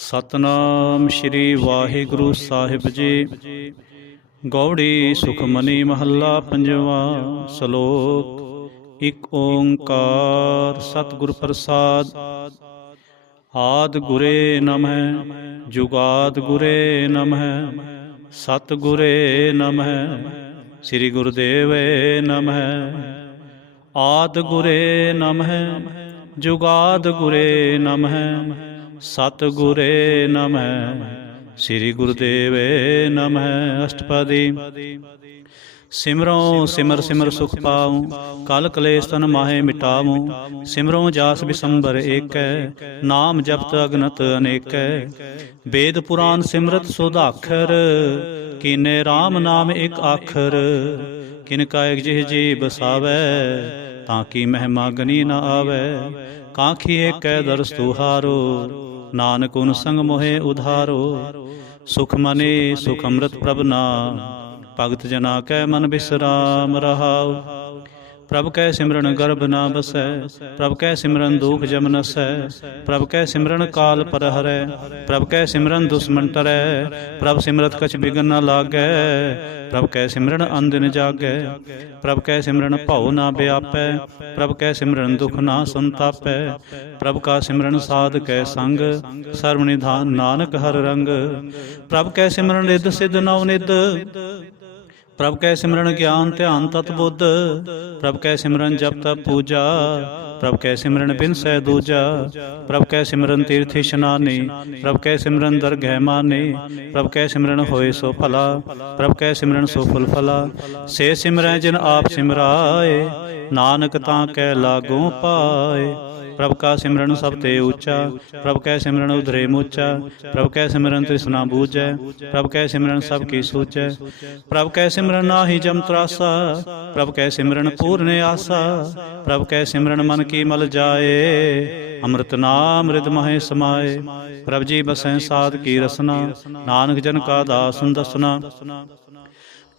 ਸਤਨਾਮ ਸ਼੍ਰੀ ਵਾਹਿਗੁਰੂ ਸਾਹਿਬ ਜੀ। ਗੌੜੀ ਸੁਖਮਨੀ ਮਹੱਲਾ ਪੰਜਵਾਂ। ਸ਼ਲੋਕ। ਇਕ ਓੰਕਾਰ ਸਤਿਗੁਰ ਪ੍ਰਸਾਦ। ਆਦਿ ਗੁਰੇ ਨਮਹਿ ਜੁਗਾਦਿ ਗੁਰੇ ਨਮਹਿ ਸਤਿਗੁਰੇ ਨਮਹਿ ਸ੍ਰੀ ਗੁਰੁਦੇਵੇ ਨਮਹਿ। ਆਦਿ ਗੁਰੇ ਨਮਹਿ ਜੁਗਾਦਿ ਗੁਰੇ ਨਮਹਿ ਸਤਿਗੁਰੇ ਨਮਹਿ ਸ੍ਰੀ ਗੁਰੁਦੇਵੇ ਨਮਹਿ। ਅਸ਼ਟਪਦੀ। ਸਿਮਰੋ ਸਿਮਰ ਸਿਮਰ ਸੁਖ ਪਾਉ ਕਲ ਕਲੇਸ਼ ਤਨ ਮਾਹੇ ਮਿਟਾਵੂੰ। ਸਿਮਰੋ ਜਾਸ ਬਿਸੰਬਰ ਏਕੈ ਨਾਮ ਜਪਤ ਅਗਨਤ ਅਨੇਕੈ। ਵੇਦ ਪੁਰਾਨ ਸਿਮਰਤ ਸੁਧਾਖਰ ਕੀਨੇ RAM ਨਾਮ ਇਕ ਆਖਰ। ਕਿਨ ਕਾ ਇਕ ਜਿਹ ਜੀ ਬਸਾਵੈ ਤਾਂ ਕੀ ਮਹਿਮਾ ਗਨੀ ਨ ਆਵੈ। ਕਾਂਖੀ ਏਕੈ ਦਰਸ ਤੁਹਾਰੋ ਨਾਨਕ ਉਨ ਸੰਗ ਮੋਹਿ ਉਧਾਰੋ। ਸੁਖ ਮਨੇ ਸੁਖ ਅੰਮ੍ਰਿਤ ਪ੍ਰਭ ਨਾਮ ਭਗਤ ਜਨਾ ਕੈ ਮਨ ਬਿਸਰਾਮ ਰਹਾਉ। ਪ੍ਰਭ ਕੈ ਸਿਮਰਨ ਗਰਭ ਨਾ ਬਸੈ ਪ੍ਰਭ ਕੈ ਸਿਮਰਨ ਦੁਖ ਜਮ ਨਸੈ। ਪ੍ਰਭ ਕੈ ਸਿਮਰਨ ਕਾਲ ਪਰ ਹਰੈ ਪ੍ਰਭ ਕੈ ਸਿਮਰਨ ਦੁਸ਼ਮਨ ਟਰੈ। ਪ੍ਰਭ ਸਿਮਰਤ ਕਛ ਬਿਗਨ ਨ ਲਾਗੈ ਪ੍ਰਭ ਕੈ ਸਿਮਰਨ ਅੰਦਿਨ ਜਾਗੈ। ਪ੍ਰਭ ਕੈ ਸਿਮਰਨ ਭਉ ਨਾ ਬਿਆਪੈ ਪ੍ਰਭ ਕੈ ਸਿਮਰਨ ਦੁਖ ਨਾ ਸੰਤਾਪੈ। ਪ੍ਰਭ ਕਾ ਸਿਮਰਨ ਸਾਧ ਕੈ ਸੰਗ ਸਰਬ ਨਿਧਾਨ ਨਾਨਕ ਹਰ ਰੰਗ। ਪ੍ਰਭ ਕੈ ਸਿਮਰਨ ਰਿੱਧ ਸਿੱਧ ਨਉ ਨਿਧ ਪ੍ਰਭ ਕੈ ਸਿਮਰਨ ਗਿਆਨ ਧਿਆਨ ਤਤ ਬੁੱਧ। ਪ੍ਰਭ ਕੈ ਸਿਮਰਨ ਜਪ ਤਪ ਪੂਜਾ ਪ੍ਰਭ ਕੈ ਸਿਮਰਨ ਬਿਨਸੈ ਦੂਜਾ। ਪ੍ਰਭ ਕੈ ਸਿਮਰਨ ਤੀਰਥ ਇਸ਼ਨਾਨੀ ਪ੍ਰਭ ਕੈ ਸਿਮਰਨ ਦਰਗਹਿ ਮਾਨੇ। ਪ੍ਰਭ ਕੈ ਸਿਮਰਨ ਹੋਏ ਸੋ ਭਲਾ ਪ੍ਰਭ ਕੈ ਸਿਮਰਨ ਸੋ ਫੁਲ ਫਲਾ। ਸੇ ਸਿਮਰੈ ਜਿਨ ਆਪ ਸਿਮਰਾਏ ਨਾਨਕ ਤਾਂ ਕੈ ਲਾਗੋਂ ਪਾਏ। ਪ੍ਰਭ ਕਾ ਸਿਮਰਨ ਸਭ ਤੇ ਉੱਚਾ ਪ੍ਰਭ ਕੈ ਸਿਮਰਨ ਉਧਰੇ ਮੂਚਾ। ਪ੍ਰਭ ਕੈ ਸਿਮਰਨ ਤ੍ਰਿਸ਼ਨਾ ਬੂਝੈ ਪ੍ਰਭ ਕੈ ਸਿਮਰਨ ਸਭ ਕੀ ਸੂਝੈ। ਪ੍ਰਭ ਕੈ ਸਿਮਰਨ ਨਾਹੀ ਜਮ ਤਰਾਸਾ ਪ੍ਰਭ ਕੈ ਸਿਮਰਨ ਪੂਰਨ ਆਸਾ। ਪ੍ਰਭ ਕੈ ਸਿਮਰਨ ਮਨ ਕੀ ਮਲ ਜਾਏ ਅੰਮ੍ਰਿਤ ਨਾਮ ਰਿਦ ਮਹਿ ਸਮਾਏ। ਪ੍ਰਭ ਜੀ ਬਸੈ ਸਾਧ ਕੀ ਰਸਨਾ ਨਾਨਕ ਜਨ ਕਾ ਦਾਸੁਨ ਦਸਨਾ।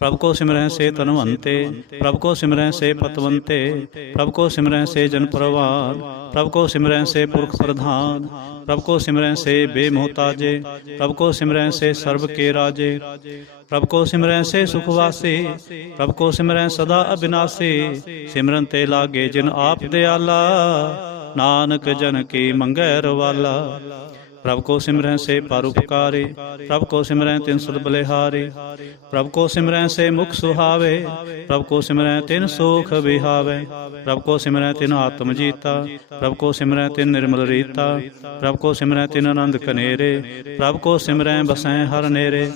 ਪ੍ਰਭ ਕੋ ਸਿਮਰੈ ਸੇ ਧਨਵੰਤੇ ਪ੍ਰਭ ਕੋ ਸਿਮਰੈ ਸੇ ਪਤਵੰਤੇ। ਪ੍ਰਭ ਕੋ ਸਿਮਰੈ ਸੇ ਜਨ ਪਰਵਾਨ ਪ੍ਰਭ ਕੋ ਸਿਮਰੈ ਸੇ ਪੁਰਖ ਪ੍ਰਧਾਨ। ਪ੍ਰਭ ਕੋ ਸਿਮਰੈ ਸੇ ਬੇਮੋਹਤਾਜੇ ਪ੍ਰਭ ਕੋ ਸਿਮਰੈ ਸੇ ਸਰਬ ਕੇ ਰਾਜੇ। ਪ੍ਰਭ ਕੋ ਸਿਮਰੈ ਸੇ ਸੁਖ ਵਾਸੇ ਪ੍ਰਭ ਕੋ ਸਿਮਰੈ ਸਦਾ ਅਬਿਨਾਸੀ। ਸਿਮਰਨ ਤੇ ਲਾਗੇ ਜਿਨ ਆਪ ਦਿਆਲਾ ਨਾਨਕ ਜਨ ਕੀ ਮੰਗੈ ਰਵਾਲਾ। ਪ੍ਰਭ ਕੋ ਸਿਮਰੈ ਸੇ ਪਰਉਪਕਾਰੀ ਪ੍ਰਭ ਕੋ ਸਿਮਰੈ ਤਿਨ ਸਦ ਬਲਿਹਾਰੀ। ਪ੍ਰਭ ਕੋ ਸਿਮਰੈ ਸੇ ਮੁਖ ਸੁਹਾਵੇ ਪ੍ਰਭ ਕੋ ਸਿਮਰੈ ਤਿਨ ਸੋਖ ਵਿਹਾਵੇ। ਪ੍ਰਭ ਕੋ ਸਿਮਰੈ ਤਿਨ ਆਤਮ ਜੀਤਾ ਪ੍ਰਭ ਕੋ ਸਿਮਰੈ ਤਿਨ ਨਿਰਮਲ ਰੀਤਾ। ਪ੍ਰਭ ਕੋ ਸਿਮਰੈ ਤਿਨ ਆਨੰਦ ਕਨੇਰੇ ਪ੍ਰਭ ਕੋ ਸਿਮਰੈ ਬਸੈ ਹਰ ਨੇਰੇ।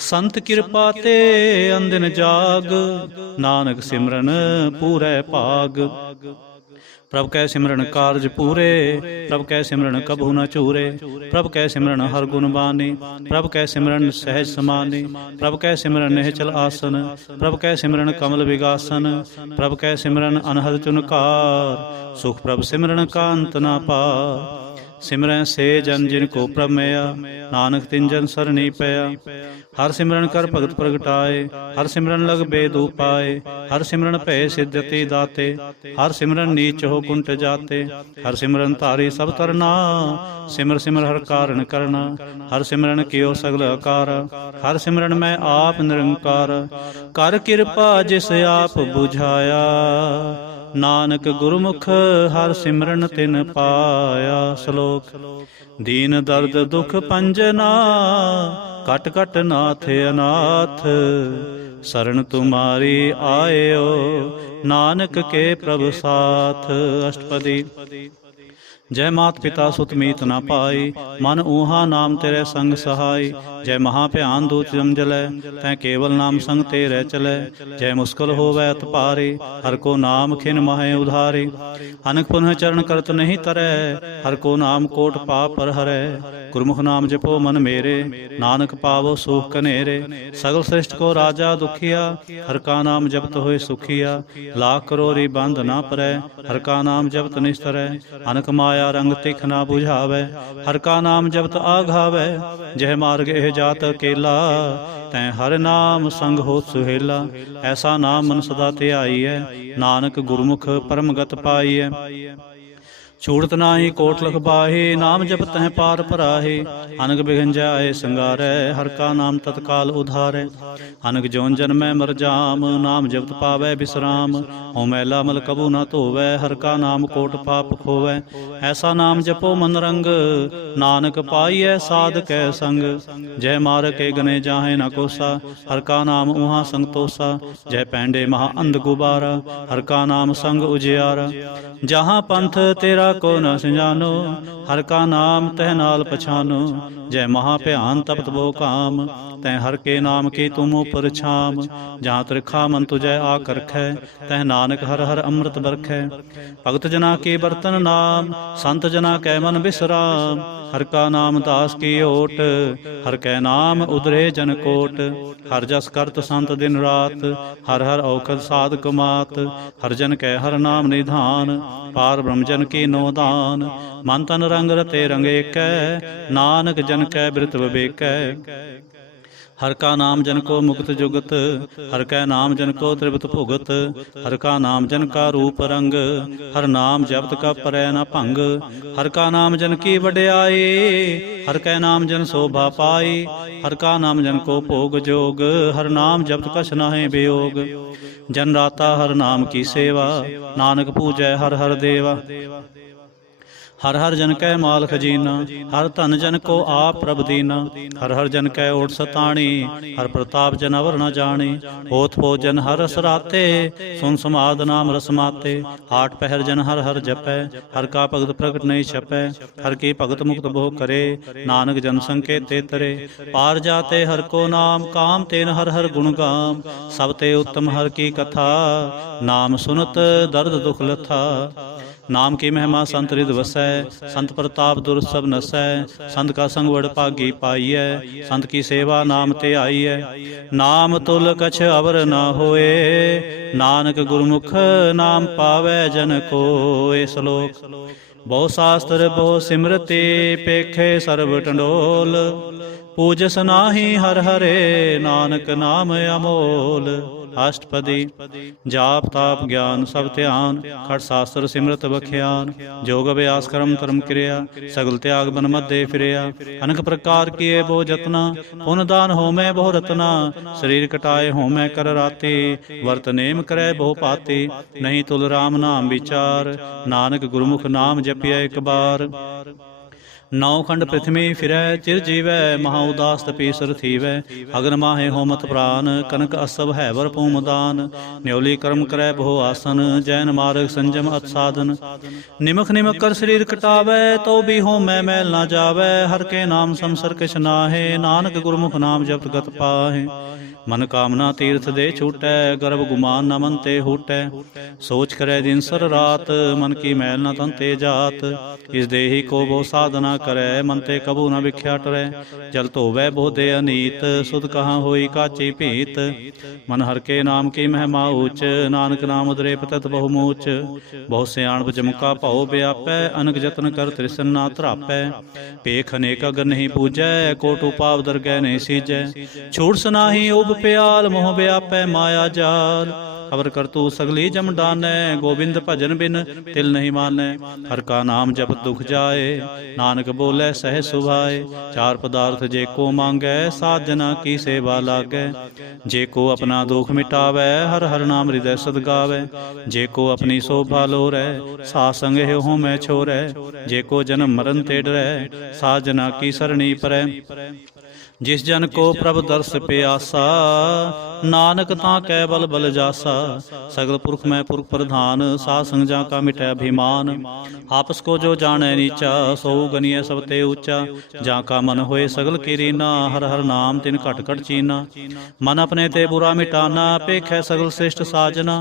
ਸੰਤ ਕਿਰਪਾ ਤੇ ਅੰਦਿਨ ਜਾਗ ਨਾਨਕ ਸਿਮਰਨ ਪੂਰੈ ਭਾਗ। ਪ੍ਰਭ ਕੈ ਸਿਮਰਨ ਕਾਰਜ ਪੂਰੇ ਪ੍ਰਭ ਕੈ ਸਿਮਰਨ ਕਬਹੂ ਨ ਚੂਰੇ। ਪ੍ਰਭ ਕੈ ਸਿਮਰਨ ਹਰ ਗੁਣ ਬਾਨੀ ਪ੍ਰਭ ਕੈ ਸਿਮਰਨ ਸਹਿਜ ਸਮਾਨੀ। ਪ੍ਰਭ ਕੈ ਸਿਮਰਨ ਨਿਹਚਲ ਆਸਨ ਪ੍ਰਭ ਕੈ ਸਿਮਰਨ ਕਮਲ ਵਿਗਾਸਨ। ਪ੍ਰਭ ਕੈ ਸਿਮਰਨ ਅਨਹਦ ਚੁਨਕਾਰ ਸੁਖ ਪ੍ਰਭ ਸਿਮਰਨ ਕਾ ਅੰਤ ਨਾ ਪਾਰ। ਸਿਮਰੈ ਸੇ ਜਨ ਜਿਨ ਕੋ ਪ੍ਰਭ ਮਿਆ ਨਾਨਕ ਤਿਨ ਜਨ ਸਰਣੀ ਪਿਆ। ਹਰ ਸਿਮਰਨ ਕਰ ਭਗਤ ਪ੍ਰਗਟਾਏ ਹਰ ਸਿਮਰਨ ਲਗ ਬੇਦ ਉਪਾਏ। ਹਰ ਸਿਮਰਨ ਭੈ ਸਿਧਤੀ ਦਾਤੇ ਹਰ ਸਿਮਰਨ ਨੀਚ ਹੋ ਕੁੰਟ ਜਾਤੇ। ਹਰ ਸਿਮਰਨ ਧਾਰੀ ਸਭ ਤਰਨਾ ਸਿਮਰ ਸਿਮਰ ਹਰ ਕਾਰਨ ਕਰਨਾ। ਹਰ ਸਿਮਰਨ ਕਿਓ ਸਗਲ ਆਕਾਰ ਹਰ ਸਿਮਰਨ ਮੈਂ ਆਪ ਨਿਰੰਕਾਰ। ਕਰ ਕਿਰਪਾ ਜਿਸ ਆਪ ਬੁਝਾਇਆ ਨਾਨਕ ਗੁਰਮੁਖ ਹਰ ਸਿਮਰਨ ਤਿਨ ਪਾਇਆ। ਸ਼ਲੋਕ। ਦੀਨ ਦਰਦ ਦੁਖ ਪੰਜਨਾ ਕਟ ਕਟ ਨਾਥ ਅਨਾਥ। ਸਰਣ ਤੁਮਾਰੀ ਆਇਓ ਨਾਨਕ ਕੇ ਪ੍ਰਭ ਸਾਥ। ਅਸ਼ਟਪਦੀ। ਜੈ ਮਾਤ ਪਿਤਾ ਸੁਤ ਮੀਤ ਨਾ ਪਾਈ ਮਨ ਊਹਾ ਨਾਮ ਤੇਰੇ ਸੰਗ ਸਹਾਈ। ਜੈ ਮਹਾ ਭਿਆਨ ਦੂਤ ਜਮ ਜਲੈ ਤੈ ਕੇਵਲ ਨਾਮ ਸੰਗ ਤੇਰੇ ਚਲੈ। ਜੈ ਮੁਸਕਲ ਹੋਵੈ ਅਤ ਭਾਰੀ ਹਰ ਕੋ ਨਾਮ ਖਿਨ ਮਾਹੇ ਉਧਾਰੀ। ਅਨਕ ਪੁਨਹ ਚਰਨ ਕਰਤ ਨਹੀਂ ਤਰੈ ਹਰ ਕੋ ਨਾਮ ਕੋਟ ਪਾਪ ਪਰ ਹਰੈ। ਗੁਰਮੁਖ ਨਾਮ ਜਪੋ ਮਨ ਮੇਰੇ ਨਾਨਕ ਪਾਵੋ ਸੁਖ ਕਨੇਰੇ। ਸਗਲ ਸ੍ਰਿਸ਼ਟ ਕੋ ਰਾਜਾ ਦੁਖੀਆ ਹਰ ਕਾ ਨਾਮ ਜਪਤ ਹੋਏ ਸੁਖੀਆ। ਲਾਖ ਕਰੋੜੀ ਬੰਧ ਨਾ ਪਰੈ ਹਰ ਕਾ ਨਾਮ ਜਪਤ ਨਿਸਤਰੈ। ਅਨਕ ਮਾਇਆ ਰੰਗ ਤਿਖ ਨਾ ਬੁਝਾਵੈ ਹਰ ਕਾ ਨਾਮ ਜਪਤ ਆਘਾਵੈ। ਜਹ ਮਾਰਗ ਇਹ ਜਾਤ ਅਕੇਲਾ ਤੈ ਹਰ ਨਾਮ ਸੰਗ ਹੋਤ ਸੁਹੇਲਾ। ਐਸਾ ਨਾਮ ਮਨ ਸਦਾ ਧਿਆਈਐ ਨਾਨਕ ਗੁਰਮੁਖ ਪਰਮ ਗਤ ਪਾਈਐ। ਛੂੜਤ ਨਾਹੀ ਕੋਟ ਲਖ ਬਾਹੇ, ਨਾਮ ਜਪ ਤਹਿ ਪਾਰ ਭਰਾਹੇ। ਅਨਕ ਬਿਘਨ ਜਾਏ ਸੰਗਾਰੈ, ਹਰਿ ਕਾ ਨਾਮ ਤਤਕਾਲ ਉਧਾਰੈ। ਅਨਕ ਜੋਨ ਜਨਮੈ ਮਰ ਜਾਮ, ਨਾਮ ਜਪਤ ਪਾਵੈ ਬਿਸਰਾਮ। ਹਉ ਮੈਲਾ ਮਲ ਕਬੂ ਨਾ ਧੋਵੈ, ਹਰਿ ਕਾ ਨਾਮ ਕੋਟ ਪਾਪ ਖੋਵੈ। ਐਸਾ ਨਾਮ ਜਪੋ ਮਨ ਰੰਗ, ਨਾਨਕ ਪਾਈਐ ਸਾਧ ਕੈ ਸੰਗ। ਜੈ ਮਾਰ ਕੇ ਗਨੇ ਜਾਹੇ ਨਾ ਕੋਸਾ, ਹਰਿ ਕਾ ਨਾਮ ਉਹਾਂ ਸੰਤੋਸਾ। ਜੈ ਪੈਂਡੇ ਮਹਾ ਅੰਧ ਗੁਬਾਰਾ, ਹਰਿ ਕਾ ਨਾਮ ਸੰਗ ਉਜਿਆਰਾ। ਜਹਾਂ ਪੰਥ ਤੇਰਾ को न सिंजानो, हर का नाम तह नाल पछानो। जय महा भयान तपत बो काम, तह हर के नाम की तुम उपर छाम। जहाँ त्रिखा मन तुझै आ करखै, तह नानक हर हर अमृत बरखै। भगत जना के बर्तन नाम, संत जना कै मन बिसराम। हर का नाम दास की ओट, हर कै नाम उदरे जन कोट। हर जस करत संत दिन रात, हर हर औखद साध कमात। हर जन कै हर नाम निधान, पार ब्रह्म जन की नो दान। मन तन रंग रते रंग एकै, नानक जन कै बिरत विवेकै। हर का नाम जन को मुक्त जुगत, हर कै नाम जन को त्रिपत भुगत। हर का नाम जन का रूप रंग, हर नाम जपत का परै न भंग। हर का नाम जन की वड्याई, हर कै नाम जन शोभा पाई। हर का नाम जन को भोग जोग, हर नाम जपत कछ नाहि वियोग। जन राता हर नाम की सेवा, नानक पूजै हर हर देवा। हर हर जन कै माल खजीना, हर धन जन को आप प्रभ दीना। हर हर जन कै ओट सताणी, हर प्रताप जन अवर न जाने। होत भोजन हर रस राते, सुन समाद नाम रस माते। आठ पहर जन हर हर जपै, हर का भगत प्रगट नहीं छपै। हर की भगत मुक्त बहु करे, नानक जन संकेते तरे। पार जाते हर को नाम, काम तेन हर हर गुण गाम। सब ते उत्तम हर की कथा, नाम सुनत दर्द दुख लथा। नाम की महिमा संत रिद वसै, संत प्रताप दुर सब नसै। संत का संग वड भागी पाईऐ, संत की सेवा नाम ते आईऐ। नाम तुल कछ अवर न होए, नानक गुरमुख नाम पावै जन कोय। श्लोक। बहु शास्त्र बहु सिमरते, पेखे सर्व टंडोल। पूजस नाहि हर हरे, नानक नाम अमोल। अष्टपदी। जाप ताप ज्ञान सब ध्यान, खट शास्त्र सिमरत बख्यान। जोग अभ्यास कर्म धर्म क्रिया, सगल त्याग बन मध्य फिरिया। अनेक प्रकार किए बहु जतना, पुन दान होमै बहु रतना। शरीर कटाए होमै कर राते, वर्त नेम करे बहु पाते। नहीं तुल राम नाम विचार, नानक गुरमुख नाम जपिया एक बार। नौ खंड पृथ्वी फिरै, चिर जीवै महा उदास तपीसर थीवै। अगन माहे होमत प्राण, कनक असभ हैवर पूमदान। न्योली कर्म करै बहु आसन, जैन मार्ग संजम अत साधन। निमक निमक कर शरीर कटावै, तो भी होमै मैल न जावै। हर के नाम समसर किछ नाहे, नानक गुरमुख नाम जपत गत पाहे। मन कामना तीर्थ दे छूटै, गर्भ गुमान न मन ते हूटै। सोच करै दिन सर रात, मन की मैल न तन ते जात। इस देही को बहु साधना करै, मन ते कबू न विख्या टरै। जल धोवै बहु दे अनीत, सुध कहाँ होई काची भीत। मन हर के नाम की महिमा ऊच, नानक नाम उदरे पतत बहु मूच। बहु सियाणप जमुका भाओ व्यापै, अनक जतन कर त्रिसन ना धरापै। पेख अनेक अगर नहीं पूजै, कोट उपाव दरगह नहीं सीजै। छूट सनाही उब प्याल, मोह व्यापै माया जाल। अवर करतू सगली जम डानै, गोविंद भजन बिन तिल नहीं मानै। हर का नाम जप दुख जाए, नानक बोले सह सुभाए। चार पदार्थ जे को मांगै, साध जना की सेवा लागै। जे को अपना दुख मिटावै, हर हर नाम हृदय सद गावै। जे को अपनी शोभा लोरै, साथ संग हो मैं छोरै। जे को जन्म मरण ते डरै, साध जना की सरणी परै। जिस जन को प्रभ दर्श प्यासा, नानक तां कै बल बल जासा। सगल पुरख में पुरख प्रधान, साध संग जा का मिटै अभिमान। आपस को जो जाने नीचा, सो गनिय सब ते ऊंचा। जा का मन होए सगल की रीना, हर हर नाम तिन घट घट चीना। मन अपने ते बुरा मिटाना, पेखै सगल श्रेष्ठ साजना।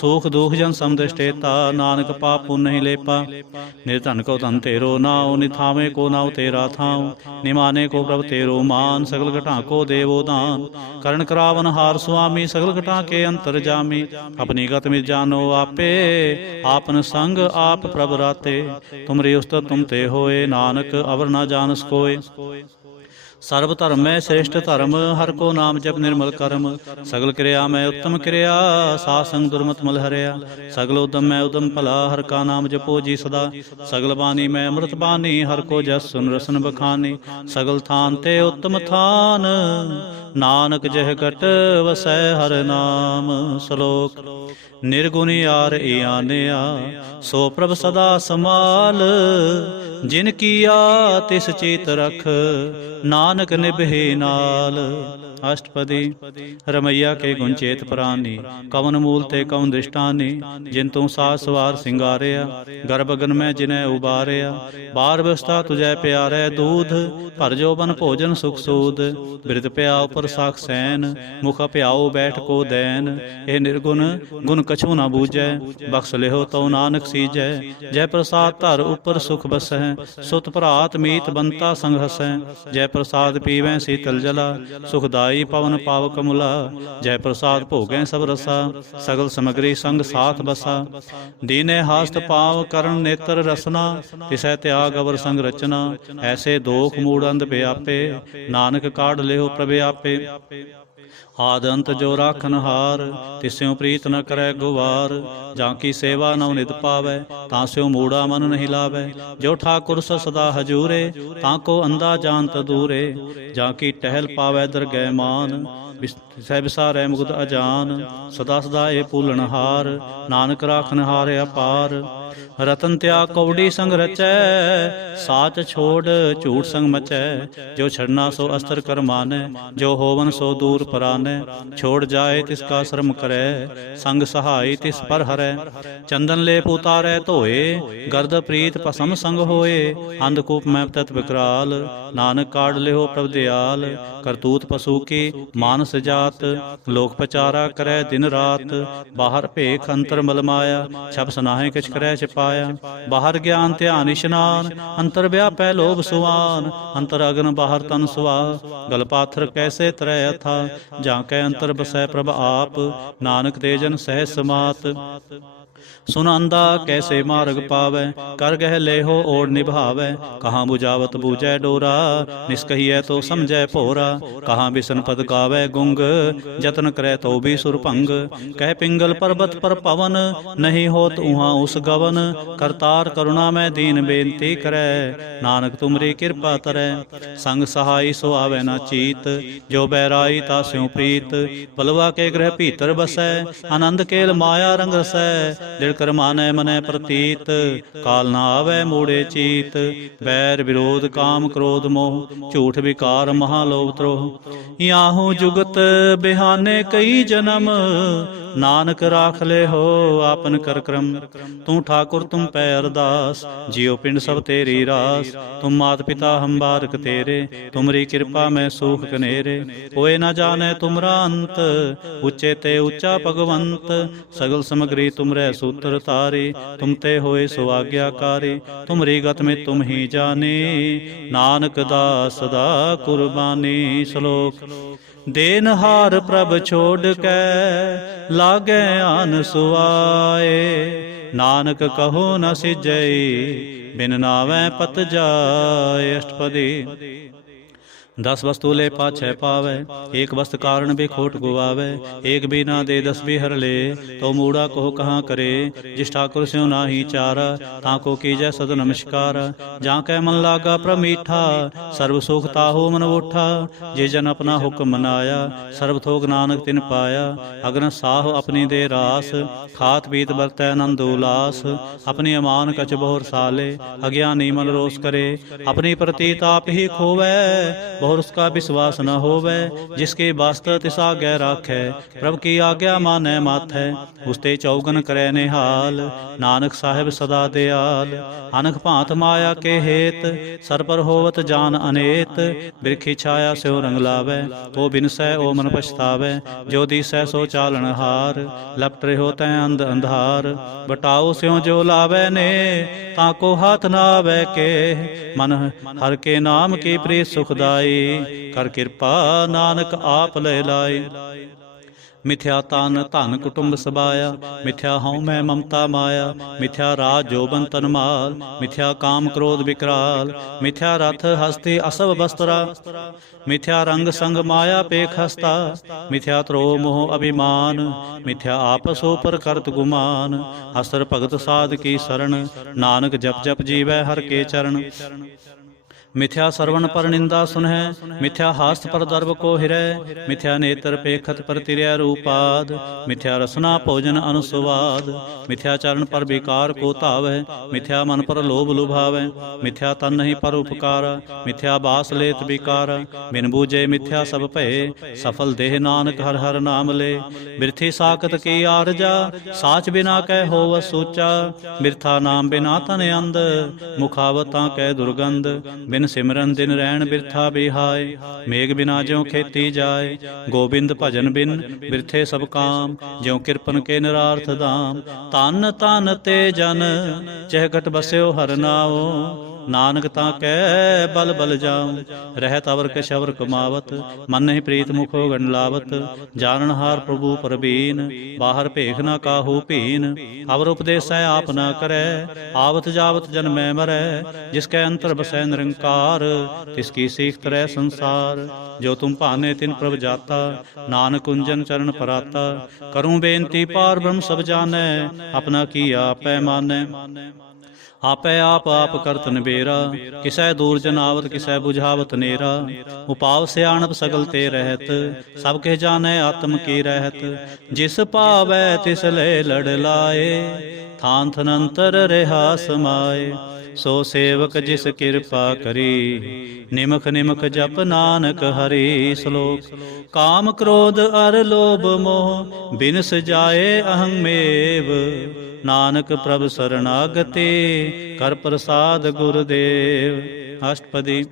सुख दुख जन समदृष्टेता, नानक पाप पुन नहीं लेपा। निर्धन को धन तेरो नाउ, निथावे को नाउ तेरा थाउ। निमाने को प्रभ तेरो मान, सगल घटा को देवो दान। करण करावन हार स्वामी, सगल घटा के अंतर जामी। अपनी गत में जानो आपे, आपन संग आप प्रभ राते। तुमरी उस्तत तुम ते होए, नानक अवर न जानस कोय। ਸਰਬ ਧਰਮ ਮੈਂ श्रेष्ठ धर्म, हर को नाम जप निर्मल कर्म। सगल क्रिया मैं उत्तम क्रिया, साध संग दुर्मत मल हरिया। सगल उदम मैं उदम भला, हर का नाम जपो जी सदा। सगल बानी मैं अमृत बानी, हर को जस सुन रसन बखानी। सगल थान ते उत्तम थान, नानक जह घट वसै हर नाम। श्लोक निर्गुणी यार आनया, सो प्रभ सदा समाल। जिन किया तिस चीत रख, नानक निभे नाल। अष्टपदी रमैया के गुण चेत प्राणी, कवन मूल ते कवन दृष्टानी। जिन तू साज सवार सिंगारिया, गर्भ गगन में जिन्हें उबारिया। बार व्यवस्था तुझे प्यारे दूध, भर जोबन भोजन सुख सूद। बिरद प्याओ पर साख सैन, मुख प्याओ बैठ को दैन। ए निर्गुण गुण कछु न बूझै, बख्श लेहो तो नानक सीजै। जय प्रसाद धर उपर सुख बसै, सुत भरात मीत बनता संग हसै। जय प्रसाद पीवै शीतल जला, सुखदाई पवन पावक मुला। जय प्रसाद भोगै सब रसा, सगल समग्री संग साथ बसा। दीने हास्त पाव करण नेत्र रसना, तिसै त्याग अवर संग रचना। ऐसे दोख मूढ़ अंध व्यापे, नानक काढ़ लेहो प्रभ आपे। आद अंत जो राखन हार, तिस्यों प्रीत न करै गुवार। जाकी सेवा नव नित पावै, तांस्यों मूढ़ा मन नहीं लावै। जो ठाकुर सदा हजूरे, ताको अंधा जानत दूरे। जाकी टहल पावै दरगह मान, सह बिसारै मुग्ध अजान। सदा सदा ए पूलन हार, नानक राखन हार अपार। रतन त्याग कौड़ी संग रचै, साच छोड़ झूठ संग मचै। जो छड़ना सो अस्त्र कर मानै, जो होवन सो दूर परानै। छोड़ जाए तिसका श्रम करै, संग सहाय तिस पर हरै। चंदन लेप उतारै धोए, गर्द प्रीत भसम संग होए। अंधकूप में तत विकराल, नानक काढ़ लिहो प्रभ दयाल। करतूत पशु की मानस जात, लोक पचारा करै दिन रात। बाहर भेख अंतर मल माया, छप सनाहे किछ करै छिपाया। बाहर ज्ञान ध्यान इशनान, अंतर व्यापै लोभ सुवान। अंतर अग्न बाहर तन सुआ, गल पाथर कैसे तरै था। झांकै अंतर बसै प्रभ आप, नानक तेजन सहज समात। सुन अंधा कैसे मार्ग पावै, कर गह लेहो ओढ़ निभावै। कहाँ बुझावत बूझै डोरा, निष्कहियै तो समझै भोरा। कहाँ बिसन पद गावै गुंग, जतन करे तो भी सुरभंग। कह पिंगल पर्वत पर पवन, नहीं होत उहाँ उस गवन। करतार करुणा में दीन बेनती करै, नानक तुमरी कृपा तरै। संग सहाय सो आवे न चीत, जो बैराई तास्यों प्रीत। पलवा के ग्रह भीतर बसै, आनंद केल माया रंग रसै। कर मानै मनै प्रतीत, काल ना आवे मूढ़े चीत। बैर विरोध काम क्रोध मोह, झूठ विकार महालोभ त्रोह। याहू जुगत बिहाने कई जन्म, नानक राख ले हो आपन कर क्रम। तू ठाकुर तुम पै अरदास, जियो पिंड सब तेरी रास। तुम मात पिता हम बारक तेरे, तुमरी कृपा में सूख कनेरे। कोई न जाने तुमरा अंत, उच्चे ते उच्चा भगवंत। सगल समग्री तुमरे सूत्र तारे, तुम ते होए सो आज्ञाकारी। तुमरी गत में तुम ही जाने, नानक दास सदा कुर्बानी। श्लोक देनहार प्रभ छोड़ कै, लागे आन सुआए। नानक कहो न सिजई, बिन नावै पत जाए। अष्टपदी 10 वस्तु ले पाछै पावै, एक वस्त कारण भी खोट गुआवै। एक भी ना दे 10 भी हर ले, तो मूढ़ा को कहाँ करे। जिस ठाकुर स्यों नाही चारा, ताको कीजै सद नमस्कारा। जाकै मन लागा प्रमीठा, सर्व सुख ताहू मन उठा। जे जन अपना हुक्म मनाया, सर्व थोक नानक तिन पाया। अग्न साह अपनी दे रास, खात पीत बरतै नंद उलास। अपनी अमान कछ बहुर साले, अज्ञानी मन रोस करे। अपनी प्रतीत आप ही खोवै, बहुर उसका विश्वास न होवै। जिसके वास्ते तिस आज्ञा राखै, प्रभ की आज्ञा मानै माथै। उसते चौगन करै निहाल, नानक साहिब सदा दयाल। अनख भांत माया के हेत, सर पर होवत जान अनेत। बिरखी छाया स्यो रंग लावै, ओ बिनसै ओ मन पछतावै। जो दिसै सो चालन हार, लपट रहो तै अंध अंधार। बटाओ स्यों जो लावै ने, ताको हाथ न आवै के। मन हर के नाम की प्रीत सुखदाई, कर कृपा नानक आप ले लाए। ਮਿਥਿਆ ਤਨ ਧਨ ਕੁਟੁੰਬ ਸਬਾਇਆ, ਮਿਥਿਆ ਹਉ ਮੈਂ ਮਮਤਾ ਮਾਇਆ, ਮਿਥਿਆ ਰਾਜ ਜੋਬਨ ਤਨ ਮਾਲ, ਮਿਥਿਆ ਕਾਮ ਕ੍ਰੋਧ ਵਿਕਰਾਲ, ਮਿਥਿਆ ਰਥ ਹਸਤੀ ਅਸਵ ਬਸਤਰਾ, ਮਿਥਿਆ ਰੰਗ ਸੰਗ ਮਾਇਆ ਪੇਖ ਹਸਤਾ, ਮਿਥਿਆ ਤਰੋ ਮੋਹ ਅਭਿਮਾਨ, ਮਿਥਿਆ ਆਪਸ ਉਪਰ ਕਰਤ ਗੁਮਾਨ, ਅਸਰ ਭਗਤ ਸਾਧ ਕੀ ਸਰਣ, ਨਾਨਕ ਜਪ ਜਪ ਜੀਵੈ ਹਰ ਕੇ ਚਰਨ। ਮਿਥਿਆ ਸਰਵਣ ਪਰ ਨਿੰਦਾ ਸੁਨਹਿ, ਮਿਥਿਆ ਹਾਸਤ ਪਰ ਦਰਬ ਕੋ ਹਿਰੈ, ਮਿਥਿਆ ਨੇਤਰ ਪੇਖਤ ਪਰ ਤਿਰਿਆ ਰੂਪਾਦ, ਮਿਥਿਆ ਰਸਨਾ ਭੋਜਨ ਅਨੁਸਵਾਦ, ਮਿਥਿਆ ਚਰਨ ਪਰ ਵਿਕਾਰ ਕੋ ਧਾਵੈ, ਮਿਥਿਆ ਮਨ ਪਰ ਲੋਭ ਲੁਭਾਵੈ, ਮਿਥਿਆ ਤਨ ਨਹੀਂ ਪਰ ਉਪਕਾਰ, ਮਿਥਿਆ ਬਾਸ ਲੇਤ ਵਿਕਾਰ, ਬਿਨ ਬੂਝੇ ਮਿਥਿਆ ਸਭ ਭਏ, ਸਫਲ ਦੇਹ ਨਾਨਕ ਹਰ ਹਰ ਨਾਮ ਲੇ। ਬਿਰਥੀ ਸਾਖਤ ਕੀ ਆਰਜਾ, ਸਾਚ ਬਿਨਾ ਕਹਿ ਹੋਵ ਸੂਚਾ, ਬਿਰਥਾ ਨਾਮ ਬਿਨਾ ਤਨ ਅੰਧ, ਮੁਖਾਵਤਾਂ ਕਹਿ ਦੁਰਗੰਧ, ਬਿਨ ਸਿਮਰਨ ਦਿਨ ਰਹਿਣ ਬਿਰਥਾ ਬਿਹਾਏ, ਮੇਘ ਬਿਨਾ ਜਿਉ ਖੇਤੀ ਜਾਏ, ਗੋਬਿੰਦ ਭਜਨ ਬਿਨ ਬਿਰਥੇ ਸਭ ਕਾਮ, ਜਿਉ ਕਿਰਪਨ ਕੇ ਨਿਰਾਰਥ ਧਾਮ, ਤਨ ਤਨ ਤੇ ਜਨ ਚਹਿ ਘਟ ਬਸਿਓ ਹਰ ਨਾਉ, ਨਾਨਕ ਤਾਂ ਕਹਿ ਬਲ ਬਲ ਜਾਉ, ਰਹਿਤ ਅਵਰ ਕੇ ਸ਼ਵਰ ਕਮਾਵਤ, ਮਨ ਨਹੀਂ ਪ੍ਰੀਤ ਮੁਖੋ ਗਣ ਲਾਵਤ, ਜਾਣਨ ਹਾਰ ਪ੍ਰਭੂ ਪਰਬੀਨ, ਬਾਹਰ ਭੇਖ ਨਾ ਕਾਹੂ ਭੀਨ, ਅਵਰ ਉਪਦੇਸੈ ਆਪ ਨਾ ਕਰੈ, ਆਵਤ ਜਾਵਤ ਜਨਮੈ ਮਰੈ, ਜਿਸ ਕੈ ਅੰਤਰ ਬਸੈ ਨਿਰੰਕਾਰ, ਤਿਸ ਕੀ ਸੀਖ ਤਰੈ ਸੰਸਾਰ, ਜੋ ਤੁਮ ਭਾਨੇ ਤਿਨ ਪ੍ਰਭ ਜਾਤਾ, ਨਾਨਕ ਕੁੰਜਨ ਚਰਨ ਪਰਾਤਾ, ਕਰੂੰ ਬੇਨਤੀ ਪਾਰ ਬ੍ਰਹਮ ਸਭ ਜਾਣੈ, ਆਪਣਾ ਕੀ ਆਪੈ ਮਾਨੈ, ਆਪੈ ਆਪ ਆਪ ਕਰਤ ਨਿਬੇਰਾ, ਕਿਸੈ ਦੂਰ ਜਨਾਵਤ ਕਿਸੈ ਬੁਝਾਵਤ ਨੇਰਾ, ਉਪਾਵ ਸਿਆਣਪ ਸਗਲ ਤੇ ਰਹਿਤ, ਸਭ ਕੇ ਜਾਣੈ ਆਤਮ ਕੀ ਰਹਿਤ, ਜਿਸ ਭਾਵੈ ਤਿਸ ਲੈ ਲੜ ਲਾਏ, ਥਾਨ ਥਨੰਤਰ ਰਿਹਾ ਸਮਾਏ, ਸੋ ਸੇਵਕ ਜਿਸ ਕਿਰਪਾ ਕਰੀ, ਨਿਮਖ ਨਿਮਖ ਜਪ ਨਾਨਕ ਹਰੀ। ਸ਼ਲੋਕ। ਕਾਮ ਕ੍ਰੋਧ ਅਰ ਲੋਭ ਮੋਹ ਬਿਨ ਸਜਾਏ ਅਹੰ ਮੇਵ, ਨਾਨਕ ਪ੍ਰਭ ਸਰਨਾਗਤੀ ਕਰ ਪ੍ਰਸਾਦ ਗੁਰਦੇਵ। ਅਸ਼ਟਪਦੀ।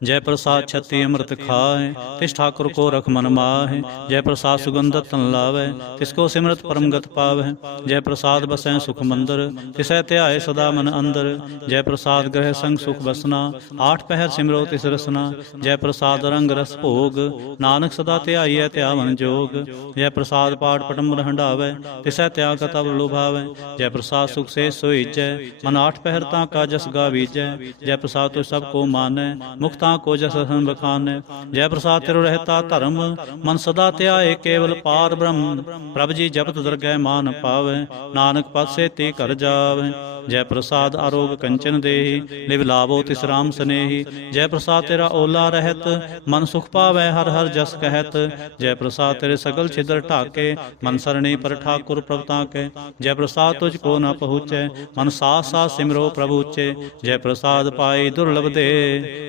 जय प्रसाद छत्ती अमृत खाए, तिस ठाकुर को रख मन माहे, जय प्रसाद सुगंधत तन लावै, तिसको सिमरत परम गत पावै, जय प्रसाद बसै सुख मंदिर, तिसै ध्याए सदा मन अंदर, जय प्रसाद ग्रह संग सुख बसना, आठ पहर सिमरो तिस रसना, जय प्रसाद रंग रस भोग, नानक सदा ध्याईऐ ध्यावन जोग, जय प्रसाद पाठ पटम हंडावै, तिसै त्याग कतव लुभावै, जय प्रसाद सुख से सोईजै, मन आठ पहर ता का जस गावीजै, जय प्रसाद तो सब को मानै, मुक्ता को जस बखानै, जय प्रसाद तिरु रहता धर्म, मन सदा ध्याए केवल पार ब्रह्म, प्रभ जी जपत दरगह मान पावै, नानक पद से ती कर जावै, जय प्रसाद आरोग कंचन देहि, लिव लावो तिस राम स्नेहि, जय प्रसाद तेरा ओला रहत, मन सुख पावै हर हर जस कहत, जय प्रसाद तेरे सगल छिद्र ढाके, मन सरणी पर ठाकुर प्रभ ताके, जय प्रसाद तुझको न पहुँचै, मन साथ साथ सिमरो प्रभु उच्चे, जय प्रसाद पाई दुर्लभ दे,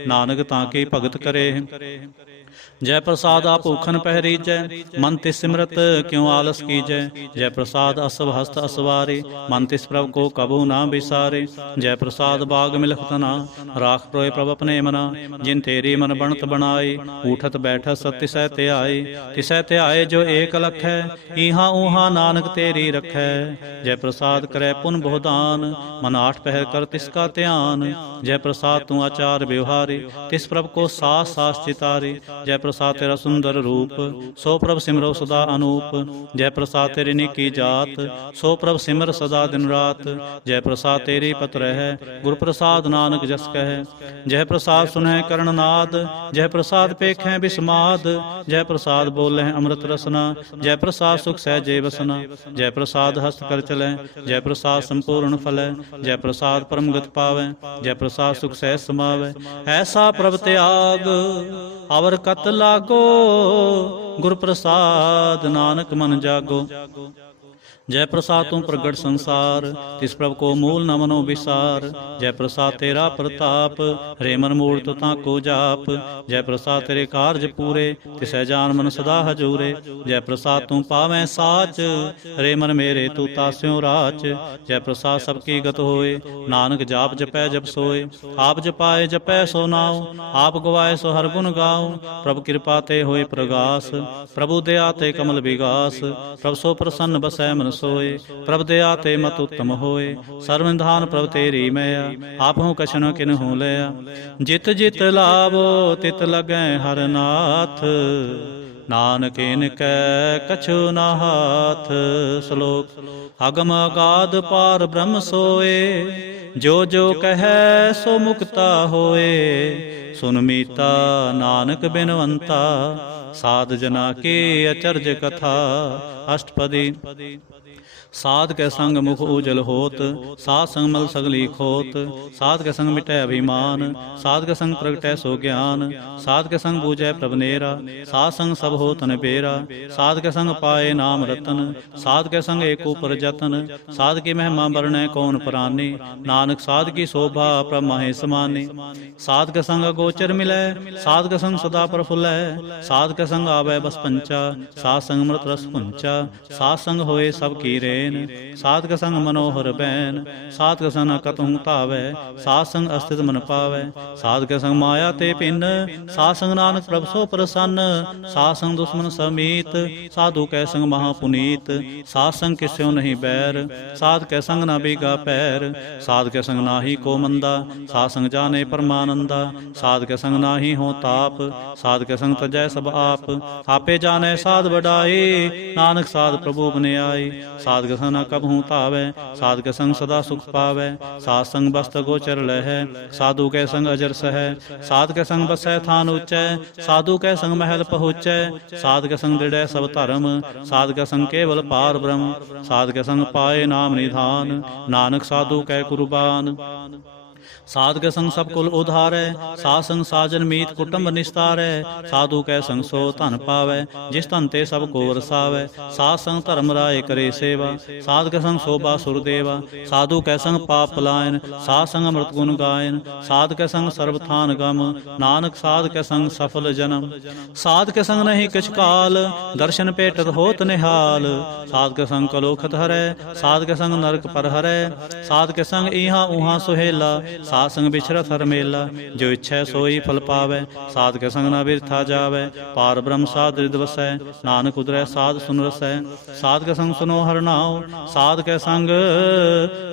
नानक ताकि भगत करे। जय प्रसाद आप भूखन पहरीजै, मन तिस सिमरत क्यों आलस कीजै, जय प्रसाद असव हस्त असवारे, मन तिस प्रभ को कबू ना बिसारे, जय प्रसाद बाग मिलख तना, राख प्रोय प्रभ अपने मना, जिन तेरी मन बनत बनाए, उठत बैठत सत तिसै ध्याए, तिसै ध्याए जो एक लख है, इहाँ ऊहाँ नानक तेरी रखै, जय प्रसाद करे पुन बहुदान, मन आठ पहर कर तिसका ध्यान, जय प्रसाद तू आचार व्यवहारे, तिस प्रभ को सास सास चितारे, जय प्रसाद तेरा सुंदर रूप, सो प्रभ सिमरो सदा अनूप, जय प्रसाद तेरी निकी जात, सो प्रभ सिमर सदा दिन रात, जय प्रसाद तेरी पत्र है, गुरु प्रसाद नानक जस कह, जय प्रसाद सुनह करण नाद, जय प्रसाद पेखें बिस्माद, जय प्रसाद बोले अमृत रसना, जय प्रसाद सुख सहजे बसना, जय प्रसाद हस्त कर चले, जय प्रसाद संपूर्ण फल, जय प्रसाद परम गत पावै, जय प्रसाद सुख सह समावै, ऐसा प्रभ त्याग अवर कत लागो, गुर प्रसाद नानक मन जागो। जय प्रसाद तू प्रगट संसार, तिस प्रभ को मूल न मनो विसार, जय प्रसाद तेरा प्रताप, रे मन मूल तो ताको जाप, जय प्रसाद तेरे कारज पूरे, तिसै जान मन सदा हजूरे, जय प्रसाद तू पावै साच, रे मन मेरे तू तास्यों राच, जय प्रसाद सबकी गत होए, नानक जाप जपै जप सोए, आप जपाए जपै सो नाओ, आप गवाए सो हर गुण गाओ, प्रभु कृपा ते होए प्रगास, प्रभु दया ते कमल विगास, प्रभु सो प्रसन्न बसै मन सोए। प्रभ दया ते मत उत्तम होए, सर्व निधान प्रभ तेरी मैया। आपहु कछ न किन्हु लया, जित जित लावो तित लगै हर नाथ। नानक इनकै कछु न हाथ। श्लोक। अगम अगाध पार ब्रह्म सोए, जो जो कहै सो मुक्ता होए। सुन मीता नानक बिनवंता, साध जना के अचरज कथा। अष्टपदी। साध कै संग मुख उजल होत, साध संग मल सगली खोत। साध कै संग मिटै अभिमान, साध कै संग प्रगटै सो ज्ञान। साध कै संग बूझै प्रभ नेरा, साध संग सब होत निबेरा। साध कै संग पाए नाम रतन, साध कै संग एक ऊपर जतन। साध की महिमा बरनै कौन प्राणी, नानक साध की शोभा प्रभ माहे समानी। साध कै संग अगोचर मिलै, साध कै संग सदा प्रफुल्लै। साध कै संग आवै बस पंचा, साध संग मृत रस पुंचा। साध संग होए सब की रे, साध कै संग मनोहर बैन। साध कै संग न कतहु तावै, साध संग अस्थित मन पावै। साध कै संग माया ते भिन्न, साध संग नानक प्रभ सो प्रसन्न। साध संग दुश्मन समीत, साधु कै संग महापुनीत। साध संग किस्यो नहीं बैर, साध कै संग न बीगा पैर। साध कै संग नाहि को मंदा, साध संग जाने परमानंदा। साध कै संग नाहि हो ताप, साध कै संग तजै सब आप। आपे जाने साध बढ़ाए, नानक साध प्रभु बने आए। साध कै संग न कबहु तावै, साध कै संग सदा सुख पावै। साध संग बस्त गोचर लहै, साधु कै संग अजर सहै। साध कै संग बसै थान ऊंचै, साधु कै संग महल पहुँचै। साध कै संग दृढ़ै सब धर्म, साध कै संग केवल पार ब्रह्म। साध कै संग पाए नाम निधान, नानक साधु कै कुर्बान। साध कै संग सब कुल उधारै, साध संग साजन मीत कुटुंब निस्तारै। साधु कै संग सो धन पावै, जिस धन ते सब को वरसावै। साध संग धर्म राय करे सेवा, साध कै संग शोभा सुरदेवा। साधु कै संग पाप पलायन, साध संग अमृत गुण गायन। साध कै संग सर्वथान गम, नानक साध कै संग सफल जन्म। साध कै संग नहीं किछ काल, दर्शन पेटत होत निहाल। साध कै संग कलोखत हरै, साध कै संग नरक पर हरै। साध कै संग इहाँ उहाँ सुहेला, साध संग बिछरत हर मेला। जो इच्छै सोई फल पावै, साध कै संग न बिरथा जावै। पार ब्रह्म साध हृद वसै, नानक उदरै साध सुन रसै। साध कै संग सुनो हर नाम, साध कै संग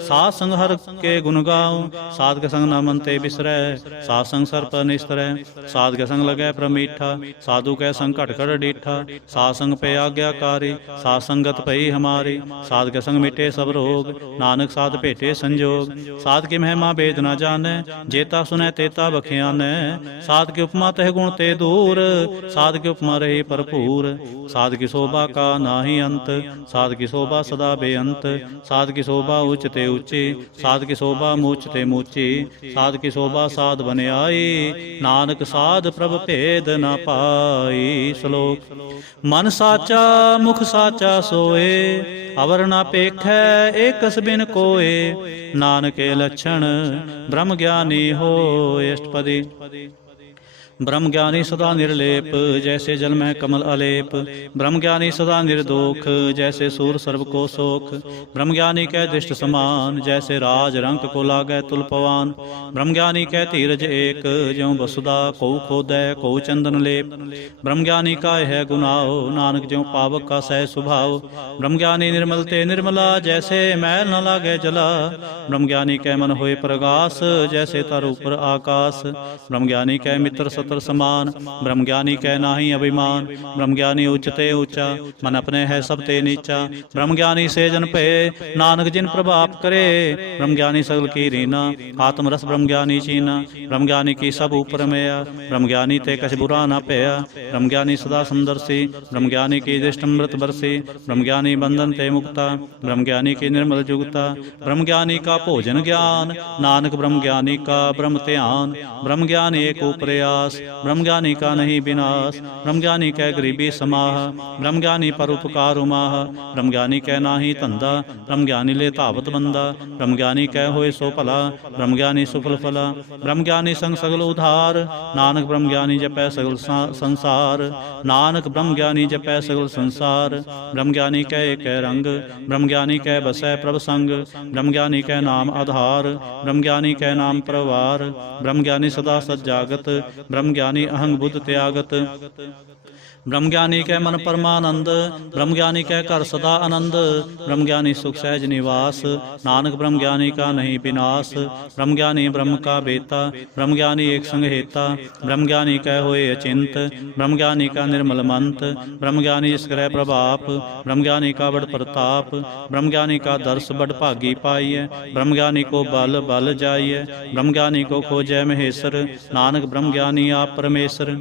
साध संग हर के गुण गाओ। साध कै संग न मन ते बिसरै, साध संग सर्प निस्तरै। साध कै संग लगै प्रमीठा, साधु कै संग घट घट डीठा। साध संग पे आज्ञाकारी, साध संगत पई हमारी। साध कै संग मिटे सब रोग, नानक साध भेटे संजोग। साध की महिमा वेद न जानै, जेता सुनै तेता बखियानै। साध की उपमा तह गुण ते दूर, साध की उपमा रही भरपूर। साध की शोभा का नाहि अंत, साध की शोभा सदा बेअंत। साध की शोभा उच्च ते ऊंची, साध की शोभा मूच ते मूची। साध की शोभा साध बन आई, नानक साध प्रभ भेद न पाई। श्लोक। मन साचा मुख साचा सोए, अवर न पेखै एकस बिन कोय। नानक के लक्षण ब्रह्म ज्ञानी होय। अष्टपदी। ब्रह्म ज्ञानी सदा निर्लेप, जैसे जल में कमल अलेप। ब्रह्म ज्ञानी सदा निर्दोख, जैसे सूर सर्व को सोख। ब्रह्म ज्ञानी कै दृष्ट समान, जैसे राज रंक को लागै तुल पवान। ब्रह्म ज्ञानी कै धीरज एक, ज्यों वसुधा को खोदै को चंदन लेप। ब्रह्म ज्ञानी का है गुनाओ, नानक ज्यों पावक का सह स्वभाव। ब्रह्म ज्ञानी निर्मल ते निर्मला, जैसे मैल न लागै जला। ब्रह्म ज्ञानी कै मन होए प्रगास, जैसे तर ऊपर आकाश। ब्रह्म ज्ञानी कै मित्र समान, ब्रह्म ज्ञानी कै नाहि अभिमान। ब्रह्म ज्ञानी उच्च ते ऊंचा, मन अपने है सब ते नीचा। ब्रह्म ज्ञानी से जन पे, नानक जिन प्रभाप करे। ब्रह्म ज्ञानी सगल की रीना, आत्मरस ब्रह्म ज्ञानी चीना। ब्रह्म ज्ञानी की सब ऊपर मैया, ब्रह्म ज्ञानी ते कछ बुरा न पया। ब्रह्म ज्ञानी सदा सुंदरसी, ब्रह्म ज्ञानी की दृष्ट अमृत बरसी। ब्रह्म ज्ञानी बंधन ते मुक्ता, ब्रह्म ज्ञानी की निर्मल जुगता। ब्रह्म ज्ञानी का भोजन ज्ञान, नानक ब्रह्म ज्ञानी का ब्रह्म ध्यान। ब्रह्म ज्ञानी एक प्रयास, ब्रह्म ज्ञानी का नहीं विनाश। ब्रह्म ज्ञानी कै गरीबी समाह, ब्रह्म ज्ञानी पर उपकार उमाह। ब्रह्म ज्ञानी कै नाहि धंधा, ब्रह्म ज्ञानी ले धावत बंदा। ब्रह्म ज्ञानी कै होए सो भला, ब्रह्म ज्ञानी सुफल फला। ब्रह्म ज्ञानी संग सगल उधार, नानक ब्रह्म ज्ञानी जपै सगल संसार। नानक ब्रह्म ज्ञानी जपै सगल संसार। ब्रह्म ज्ञानी कै एक रंग, ब्रह्म ज्ञानी कै बसै प्रभ संग। ब्रह्म ज्ञानी कै नाम आधार, ब्रह्म ज्ञानी कै नाम प्रवार। ब्रह्म ज्ञानी सदा सज्जागत, ब्रह्म ज्ञानी अहंग बुद्ध त्यागत। ब्रह्म ज्ञानी कै मन परमानंद, ब्रह्म ज्ञानी कै घर सदा आनंद, ब्रह्म ज्ञानी सुख सहज निवास, नानक ब्रह्म ज्ञानी का नहीं विनाश। ब्रह्म ज्ञानी ब्रह्म का बेता, ब्रह्म ज्ञानी एक संग हेता, ब्रह्म ज्ञानी कै होए अचिंत, ब्रह्म ज्ञानी का निर्मल मंत, ब्रह्म ज्ञानी जिस ग्रह प्रभाप, ब्रह्म ज्ञानी का बड़ प्रताप, ब्रह्म ज्ञानी का दर्श बड़ भागी पाइय, ब्रह्म ज्ञानी को बल बल जाइय, ब्रह्म ज्ञानी को खोजै महेश्वर, नानक ब्रह्म ज्ञानी आप परमेश्वर।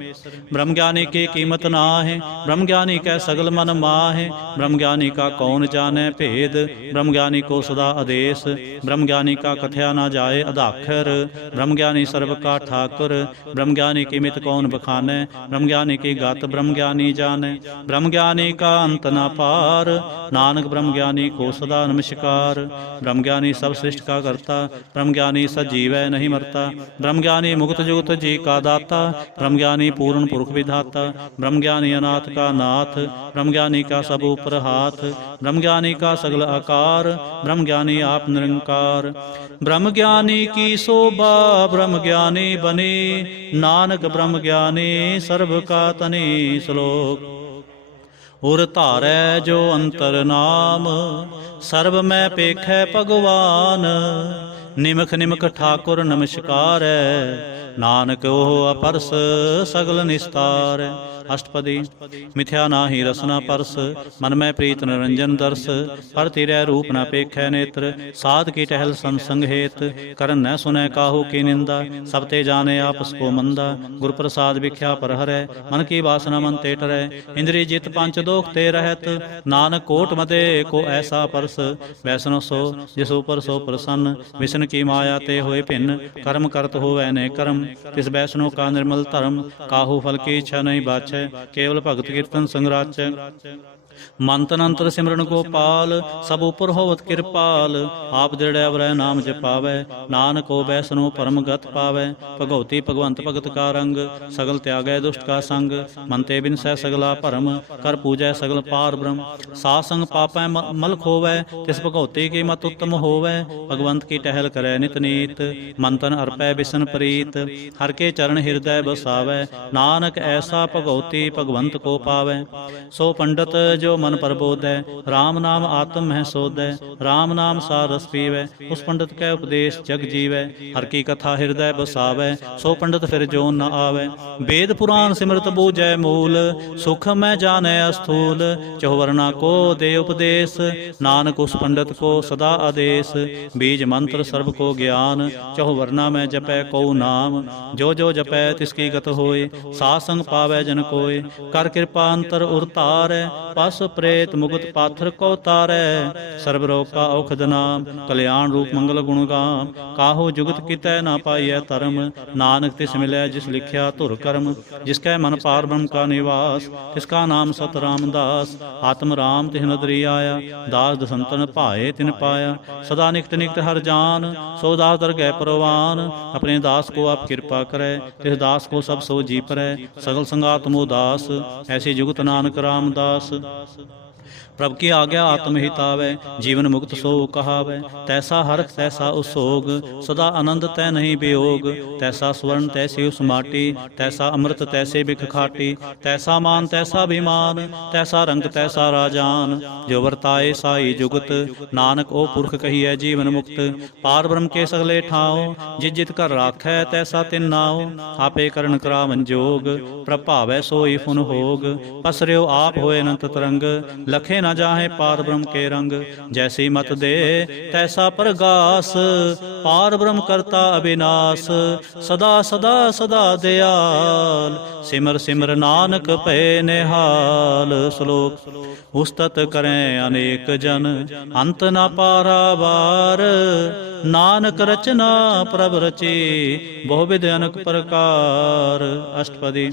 ब्रह्म ज्ञानी की कीमत ना है, ब्रह्म ज्ञानी कै सगल मन माहे, ब्रह्म ज्ञानी का कौन जाने भेद, ब्रह्म ज्ञानी को सदा आदेश, ब्रह्म ज्ञानी का कथया ना जाए अदाखर, ब्रह्म ज्ञानी सर्व का ठाकुर, ब्रह्म ज्ञानी की मित कौन बखाने, ब्रह्म ज्ञानी की गत ब्रह्म ज्ञानी जाने, ब्रह्म ज्ञानी का अंत न पार, नानक ब्रह्म ज्ञानी को सदा नमस्कार। ब्रह्म ज्ञानी सब सृष्टि का करता, ब्रह्म ज्ञानी सजीव है नहीं मरता, ब्रह्म ज्ञानी मुक्त जुगत जी का दाता, ब्रह्म ज्ञानी पूर्ण पुरुष विधाता, ब्रह्म ज्ञानी अनाथ का नाथ, ब्रह्म ज्ञानी का सब ऊपर हाथ, ब्रह्म ज्ञानी का सगल आकार, ब्रह्म ज्ञानी आप निरंकार। ब्रह्म ज्ञानी की शोभा ब्रह्म ज्ञानी बने, नानक ब्रह्म ज्ञानी सर्व का तनि। श्लोक उर धारै जो अंतर नाम, सर्व मैं पेखै भगवान, निमख निमख ठाकुर नमस्कार, नानक ओह अपरस सगल निस्तार। अष्टपदी मिथ्या नाहि रसना परस, मन में प्रीत निरंजन दर्श, पर तिरै रूप न पेखै नेत्र, साध की टहल संसंग हेत, करन न सुनै काहू की निंदा, सब ते जाने आपस को मंदा, गुर प्रसाद विख्या पर हरै, मन की वासना मन ते टरै, इंद्रिय जित पंच दोख ते रहत, नानक कोट मते को ऐसा परस, वैष्णव सो जिस ऊपर सो प्रसन्न, विष्णु की माया ते होए भिन्न, कर्म करत होवै ने कर्म, तिस वैष्णव का निर्मल धर्म, काहू फल की इच्छा नहीं बाछै, केवल भगत कीर्तन संगराच। मंत्र अंतर सिमरन गोपाल, सब उपर होवत कृपाल, आप दृढ़ अवरै नाम जपावै, नानक हो बैसनो परम गत पावै, भगवती भगवंत भगत का रंग, सगल त्यागै दुष्ट का संग, मन ते बिन सै सगला भरम, कर पूजै सगल पार ब्रह्म, साथ संग पापै मल खोवै, तिस भगवती की मत उत्तम होवै, भगवंत की टहल करै नित नीत, मन तन अर्पै बिसन प्रीत, हर के चरण हृदय बसावै, नानक ऐसा भगवती भगवंत को पावै। सो पंडित जो मन प्रबोधै, राम नाम आत्म मह सोधै, राम नाम सार रस पीवै, उस पंडित कै उपदेश जग जीवै, हर की कथा हृदय बसावै, सो पंडित फिर जो न आवै। वेद पुराण सिमरत बूझै मूल, सुख में जानै अस्थूल, चहुवर्णा को दे उपदेश, नानक उस पंडित को सदा आदेश, बीज मंत्र सर्व को ज्ञान, चहुवर्णा में जपै को नाम, जो जो जपै तिसकी गत होय, साथ संग पावै जन कोय, कर कृपा अंतर उरतारै, पस प्रेत मुकुट पाथर को तारै, सर्व रोग का औखद नाम, कल्याण रूप मंगल गुण गाम, काहो जुगत कितै ना पाइय धर्म, नानक तिस मिलै जिस लिखिया धुर कर्म, जिसकै मन पार ब्रह्म का निवास, तिसका नाम सत रामदास, आत्म राम तिह नदरी आया, दास दसंतन भाए तिन पाया, सदा निकट निकट हर जान, सो दास दरगह परवान, अपने दास को आप कृपा करे, तिस दास को सब सो जी परै, सगल संगात मोदास, ऐसी जुगत नानक रामदास। प्रभ की आज्ञा आत्म हितावै, जीवन मुक्त सो कहावै, तैसा हरख तैसा उसोग, सदा आनंद तै नहीं वियोग, तैसा स्वर्ण तैसी उस माटी, तैसा अमृत तैसे बिख खाटी, तैसा मान तैसा अभिमान, तैसा रंग तैसा राजान, जो वर्ताए साई जुगत, नानक ओ पुरख कहिए जीवन मुक्त, पार ब्रह्म के सगले ठाओ, जित जित कर राखै तैसा तिन नाओ, आपे करण करावन जोग, प्रभावै सोई फुन होग, पसर्यो आप होए अनंत तरंग, लखे न जाहे पार ब्रह्म के रंग, जैसी मत दे तैसा प्रगास, पार ब्रह्म करता अविनाश, सदा सदा सदा दयाल, सिमर सिमर नानक पे निहाल। श्लोक उस्तत करें अनेक जन, अंत न पारावार, नानक रचना प्रभ रची, बहुविध अनेक प्रकार। अष्टपदी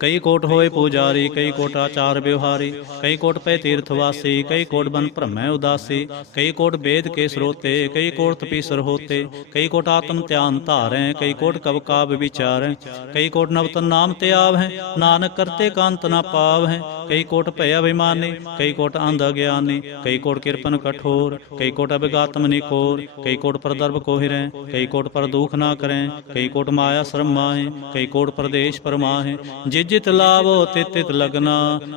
कई कोट होए पुजारी, कई कोट आचार व्यवहारी, कई कोट पै तीर्थवासी, कई कोट बन भ्रमै उदासी, कई कोट वेद के स्रोते, कई कोट तपीसर होते, कई कोट आत्म ध्यान धारें, कई कोट कव काव विचारें, कई कोट नवतन नाम ते आवहें, नानक करते कांत न पावहें, कई कोट भय अभिमानी, कई कोट अंध अज्ञानी, कई कोट किरपन कठोर, कई कोट अभिगात्म निकोर, कई कोट परदर्भ कोहिरें, कई कोट पर दुख ना करें, कई कोट माया श्रम माहें, कई कोट प्रदेश परमाहें, जित लावो तित तित लगना,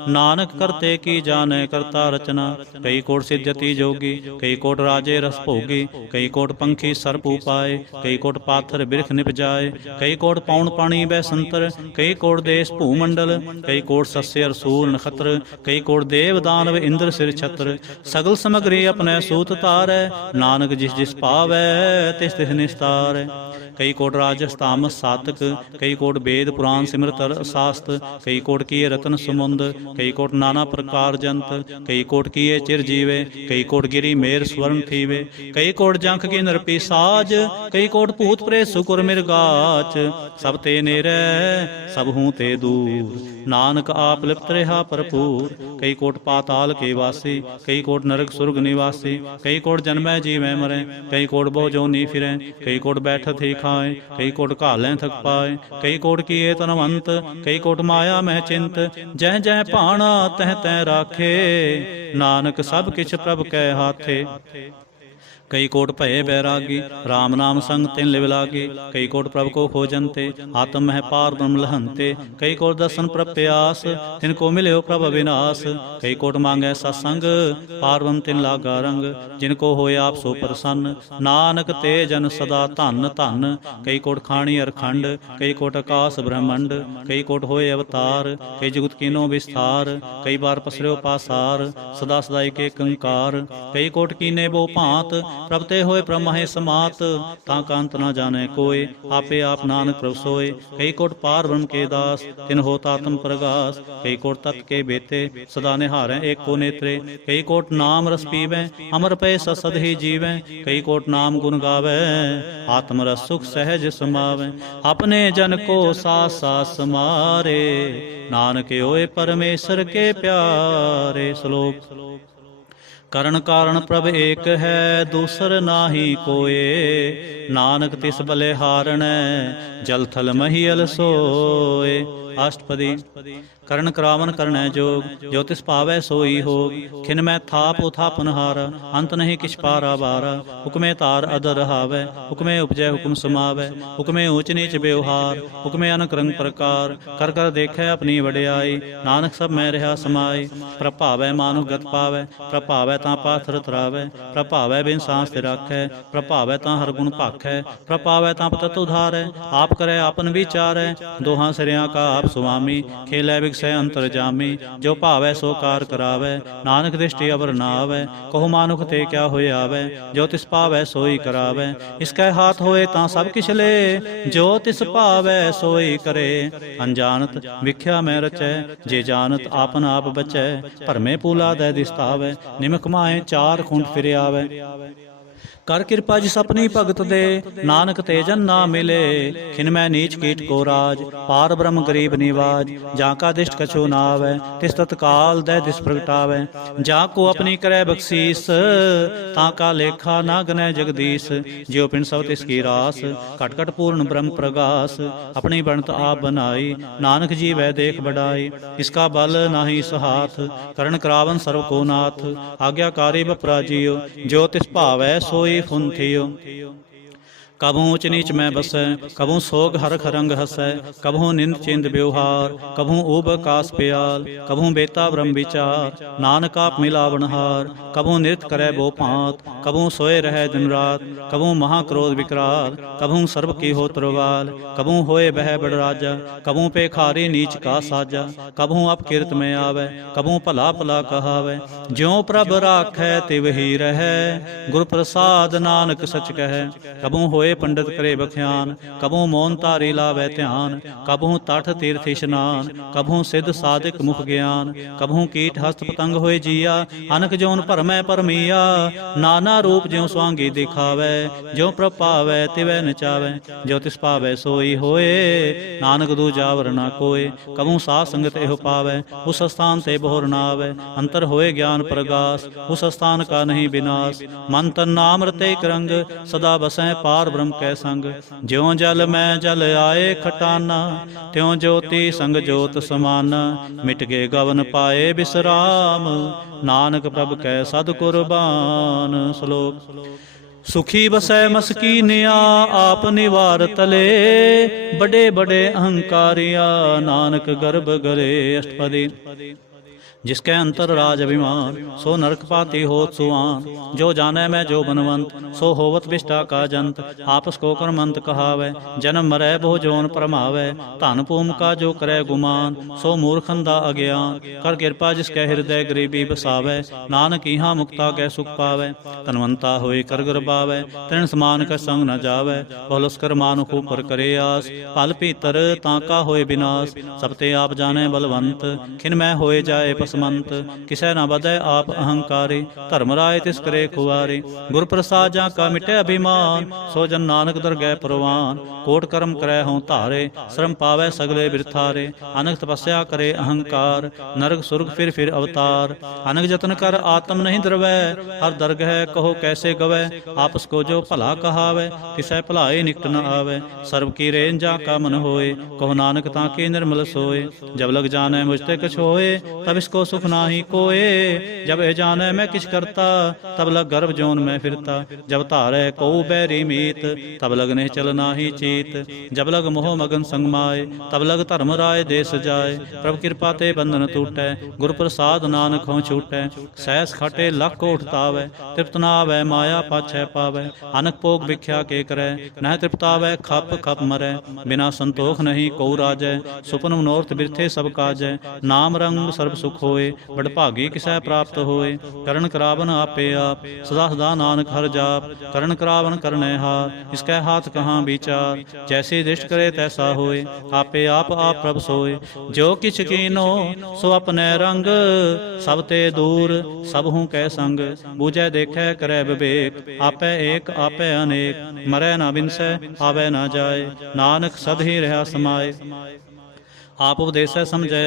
नानक करते की जाने करता रचना, कई कोट सिद्धति जोगी, कई कोट राजे रस भोगी, कई कोट पंखी सर्प उपाय, कई कोट पाथर बिरख निप जाए, कई कोट पौन पानी बै संतर, कई कोट देश भूमंडल, कई कोट सस्य रसूल नखत्र, कई कोट देव दानव इंद्र सिर छत्र, सगल समग्री अपने सूत तारै, नानक जिस जिस पावै तिस तिस निस्तारै, कई कोट राजस तामस सातक, कई कोट वेद पुराण सिमरत शास्त्र, कई कोट किए रतन समुंद, कई कोट नाना प्रकार जंत, कई कोट किए चिर जीवे, कई कोट गिरी मेर स्वर्ण थीवे, कई कोट जंख की नरपी साज, कई कोट भूत प्रेत सुकुर मिर्गाच, सब ते नेरै सब हूँ ते दूर, नानक आप लिप्त रहा भरपूर, कई कोट पाताल के वासी, कई कोट नरक सुर्ग निवासी, कई कोट जन्मै जीवै मरै, कई कोट बहु जोनी फिरै, कई कोट बैठत ही खाए, कई कोट घालें थक पाए, कई कोट किए तनवंत, कई कोट माया मह चिंत, जह जह भाणा तह तह राखे, नानक सब किछ प्रभ कै हाथे, कई कोट भये बैरागी, राम नाम संग तिन लिव लागी, कई कोट प्रभ को खोजनते, आत्म मह पार ब्रह्म लहनते, कई कोट दर्शन प्रभ प्यास, तिनको मिल्यो प्रभ अविनाश, कई कोट मांगै सत्संग, पार ब्रह्म तिन लागा रंग, जिनको होए आप सो प्रसन्न, नानक ते जन सदा धन धन, कई कोट खाणी अरखंड, कई कोट आकाश ब्रह्मंड, कई कोट होए अवतार, कई जुगत कीनो विस्तार, कई बार पसर्यो पासार, सदा सदाई के कंकार, कई कोट कीने बो भांत, प्रभ ते होए ब्रह्म है समात, ताका अंत न जाने कोय, आपे आप नानक प्रभ सोए, कई कोट पार ब्रह्म के दास, तिन होत आत्म प्रगास, कई कोट तत् के बेते, सदा निहारें एक को नेत्रे, कई कोट नाम रस पीवें, अमर पे ससद ही जीवें, कई कोट नाम गुण गावे, आत्म रस सुख सहज समावें, अपने जन को सास सास समारे, नानक होए परमेश्वर के प्यारे। श्लोक करण कारण प्रभ एक है, दूसर नाहि कोय, नानक तिस बलिहारणै, जल थल महियल सोय। अष्टपदी करण करावन करणै जोग, जो तिस पावै सोई होग, खिन मैं थाप उथापन हारा, अंत नहीं किछ पारा बारा, हुक्मे तार अदर रहावै, हुक्मे उपजै हुक्म समावै, हुक्मे ऊंच नीच व्यवहार, हुक्मे अनक रंग प्रकार, कर कर देखै अपनी वड्याई, नानक सब मैं रहा समाई, प्रभावै मानुष गत पावै, प्रभावै तां पाथर तरावै, प्रभावै बिन सांस ते राखै, प्रभावै तां हर गुण भाखै, प्रभावै तां पतत उधारै, आप करै आपन विचारै, दोहां सिरियां का आप सुआमी, खेलै विगसै अंतर जामी, जो भावै सो कार करावै, नानक दृष्टि अवर ना आवै, कहो मानुख ते क्या होए आवै, जो तिस पावै सोई करावै, इसकै हाथ होए तां सब किछ ले, जो तिस पावै सोई करे, अनजानत विख्या मैं रचै, जे जानत आपन आप बचै, भरमे पूला दै दिसतावै, निमक माए चार खुंट फिर आवै, कर कृपा जिस अपनी भगत दे, नानक तेजन ना मिले, खिन मैं नीच कीट को राज, पार ब्रह्म गरीब निवाज, जाका दिष्ट कछो ना आवै, तिस तत्काल दै दिस प्रगटावै, जाको अपनी करे बख्शीस, ताका लेखा ना गनै जगदीश, जियो पिन सब तिसकी रास, घट घट पूर्ण ब्रह्म प्रगास, अपनी बनत आप बनाई, नानक जी वै देख बढ़ाई, इसका बल नाही सहाथ, करण करावन सर्व को नाथ, आज्ञाकारी बपराजियो, जो तिस भावै सोई फुंथियो, कबहू ऊंच नीच मैं बसै, कबहू सोग हरख रंग हसै, कबहू निंद चिंद व्यवहार, कबहू ऊब कास प्याल, कबहू बेता ब्रह्म विचार, नानक आप मिलावनहार, कबहू नृत्य करे बो भांत, कबहू सोए रहे दिन रात, कबहू महाक्रोध विकराल, कबहू सर्व की हो तरवाल, कबहू होए बह बड़ राजा, कबहू पेखारी नीच का साजा, कबहू अपकीर्त में आवे, कबहू भला भला कहावे, ज्यों प्रभ राखै तिव ही रहै, गुर प्रसाद नानक सच कहै, कबहू होए ਹੋਏ ਪੰਡਿਤ ਕਰੇ ਬਖਿਆਨ, ਕਬਹੂ ਮੌਨ ਧਾਰੀ ਲਾਵੈ ਧਿਆਨ, ਕਬਹੂ ਤਟ ਤੀਰਥ ਇਸ਼ਨਾਨ, ਕਬਹੂ ਸਿੱਧ ਸਾਧਿਕ ਮੁਖ ਗਿਆਨ, ਕਬਹੂ ਕੀਟ ਹਸਤ ਪਤੰਗ ਹੋਏ ਜੀਆ, ਅਨਕ ਜੋਨ ਭਰਮੈ ਪਰਮੀਆ, ਨਾਨਾ ਰੂਪ ਜਿਉ ਸਵਾਂਗੀ ਦਿਖਾਵੈ, ਜਿਉ ਪ੍ਰਭ ਪਾਵੈ ਤਿਵੈ ਨਚਾਵੈ, ਜੋ ਤਿਸ ਪਾਵੈ ਸੋਈ ਹੋਏ, ਨਾਨਕ ਦੂਜਾ ਵਰ ਨਾ ਕੋਏ, ਕਬਹੂ ਸਾਧ ਸੰਗਤ ਇਹੋ ਪਾਵੈ, ਉਸ ਸਥਾਨ ਤੇ ਬਹੁਰ ਨਾ ਆਵੈ, ਅੰਤਰ ਹੋਏ ਗਿਆਨ ਪ੍ਰਗਾਸ, ਉਸ ਸਥਾਨ ਕਾ ਨਹੀਂ ਬਿਨਾਸ਼, ਮਨ ਤਨ ਨਾਮ ਰਤੇ ਇਕ ਰੰਗ, ਸਦਾ ਬਸੈ ਪਾਰ ਬ੍ਰਹਮ ਕੈ ਸੰਗ, ਜਿਉ ਜਲ ਮੈਂ ਜਲ ਆਏ ਖਟਾਨਾ, ਤਿਉ ਜੋਤੀ ਸੰਗ ਜੋਤ ਸਮਾਨਾ, ਮਿਟ ਗਏ ਗਵਨ ਪਾਏ ਬਿਸਰਾਮ, ਨਾਨਕ ਪ੍ਰਭ ਕੈ ਸਦ ਕੁਰਬਾਨ। ਸ਼ਲੋਕ। ਸੁਖੀ ਬਸੈ ਮਸਕੀਨਿਆ, ਆਪ ਨਿਵਾਰ ਤਲੇ, ਬੜੇ ਬੜੇ ਅਹੰਕਾਰਿਆ, ਨਾਨਕ ਗਰਭ ਗਲੇ। ਅਸ਼ਟਪਦੀ। जिसके अंतर राज अभिमान, सो नरक पाती होत सुआन, जो जाने मैं जो बनवंत, सो होवत विष्टा का जंत, आपस को कर्मंत कहावै, जन्म मरै बहु जोन परमावै, धन भूम का जो करे गुमान, सो मूर्खन दा अज्ञान, कर कृपा जिसके हृदय गरीबी बसावै, नानक इहाँ मुक्ता कै सुख पावै, धनवंता होए कर गरबावै, तृण समान का संग न जावै, बहुलस्कर मानुख ऊपर करे आस, फल भीतर ताका होए विनाश, सब ते आप जाने बलवंत, खिन मैं होए जाए ਮੰਤ, ਕਿਸੈ ਨਾ ਬਦੈ ਆਪ ਅਹੰਕਾਰੇ, ਧਰਮ ਰਾਏ ਤਿਸ ਕਰੇ ਖੁਆਰੇ, ਗੁਰ ਪ੍ਰਸਾਦ ਜਾਂ ਕਾ ਮਿਟੇ ਅਭਿਮਾਨ, ਸੋ ਜਨ ਨਾਨਕ ਦਰਗਹਿ ਪ੍ਰਵਾਨ, ਕੋਟ ਕਰਮ ਕਰੈ ਹੋਂ ਧਾਰੇ, ਸ਼ਰਮ ਪਾਵੈ ਸਗਲੇ ਬਿਰਥਾਰੇ, ਅਨਕ ਤਪੱਸਿਆ ਕਰੇ ਅਹੰਕਾਰ, ਨਰਕ ਸੁਰਗ ਫਿਰ ਅਵਤਾਰ, ਅਨਕ ਜਤਨ ਕਰ ਆਤਮ ਨਹੀਂ ਦਰਵੈ, ਹਰ ਦਰਗਹਿ ਕਹੋ ਕੈਸੇ ਗਵੈ, ਆਪਸ ਕੋ ਜੋ ਭਲਾ ਕਹਾਵੈ, ਤਿਸੈ ਭਲਾਏ ਨਿਕਟ ਨ ਆਵੈ, ਸਰਬ ਕੀ ਰੇਨ ਜਾਂ ਕਾ ਮਨ ਹੋਏ, ਕਹੋ ਨਾਨਕ ਤਾਂ ਕੇ ਨਿਰਮਲ सोए, जब लग जाने मुझ ते कुछ होए, तब इसको सुख नाही कोए, जब ए जाने मैं किछ करता, तब लग गर्भ जोन में फिरता, जब धारे को बैरी मीत, तब लग नहीं चल नाही चीत, जब लग मोह मगन संग माए, तब लग धर्म राय देश जाए, प्रभ कृपा ते बंधन टूटै, गुर प्रसाद नानक हों छूटै, सहस खटे लख को उठतावै, तृप्त न आवै माया पाछै पावै, अनक भोग भिख्या के करै, नह तृप्तावै खप खप मरै, बिना संतोख नहीं को राजै, सुपन मनोरथ बिरथे सब काजै, नाम रंग सर्ब सुख होए, बड़ भागी किसै प्राप्त होए, करण करावन आपे आप, सदा सदा नानक हर जाप, करण करावन करने हार, इसकै हाथ कहाँ विचार, जैसे दृष्ट करे तैसा होए, आपे आप प्रभ सोए, जो किछ कीनो सो अपने रंग, सब ते दूर सब हूँ कै संग, बूझै देखै करै विवेक, आपै एक आपै अनेक, मरै ना बिनसै आवे ना जाए, नानक सद ही रहा समाए, आप उपदेसै समझै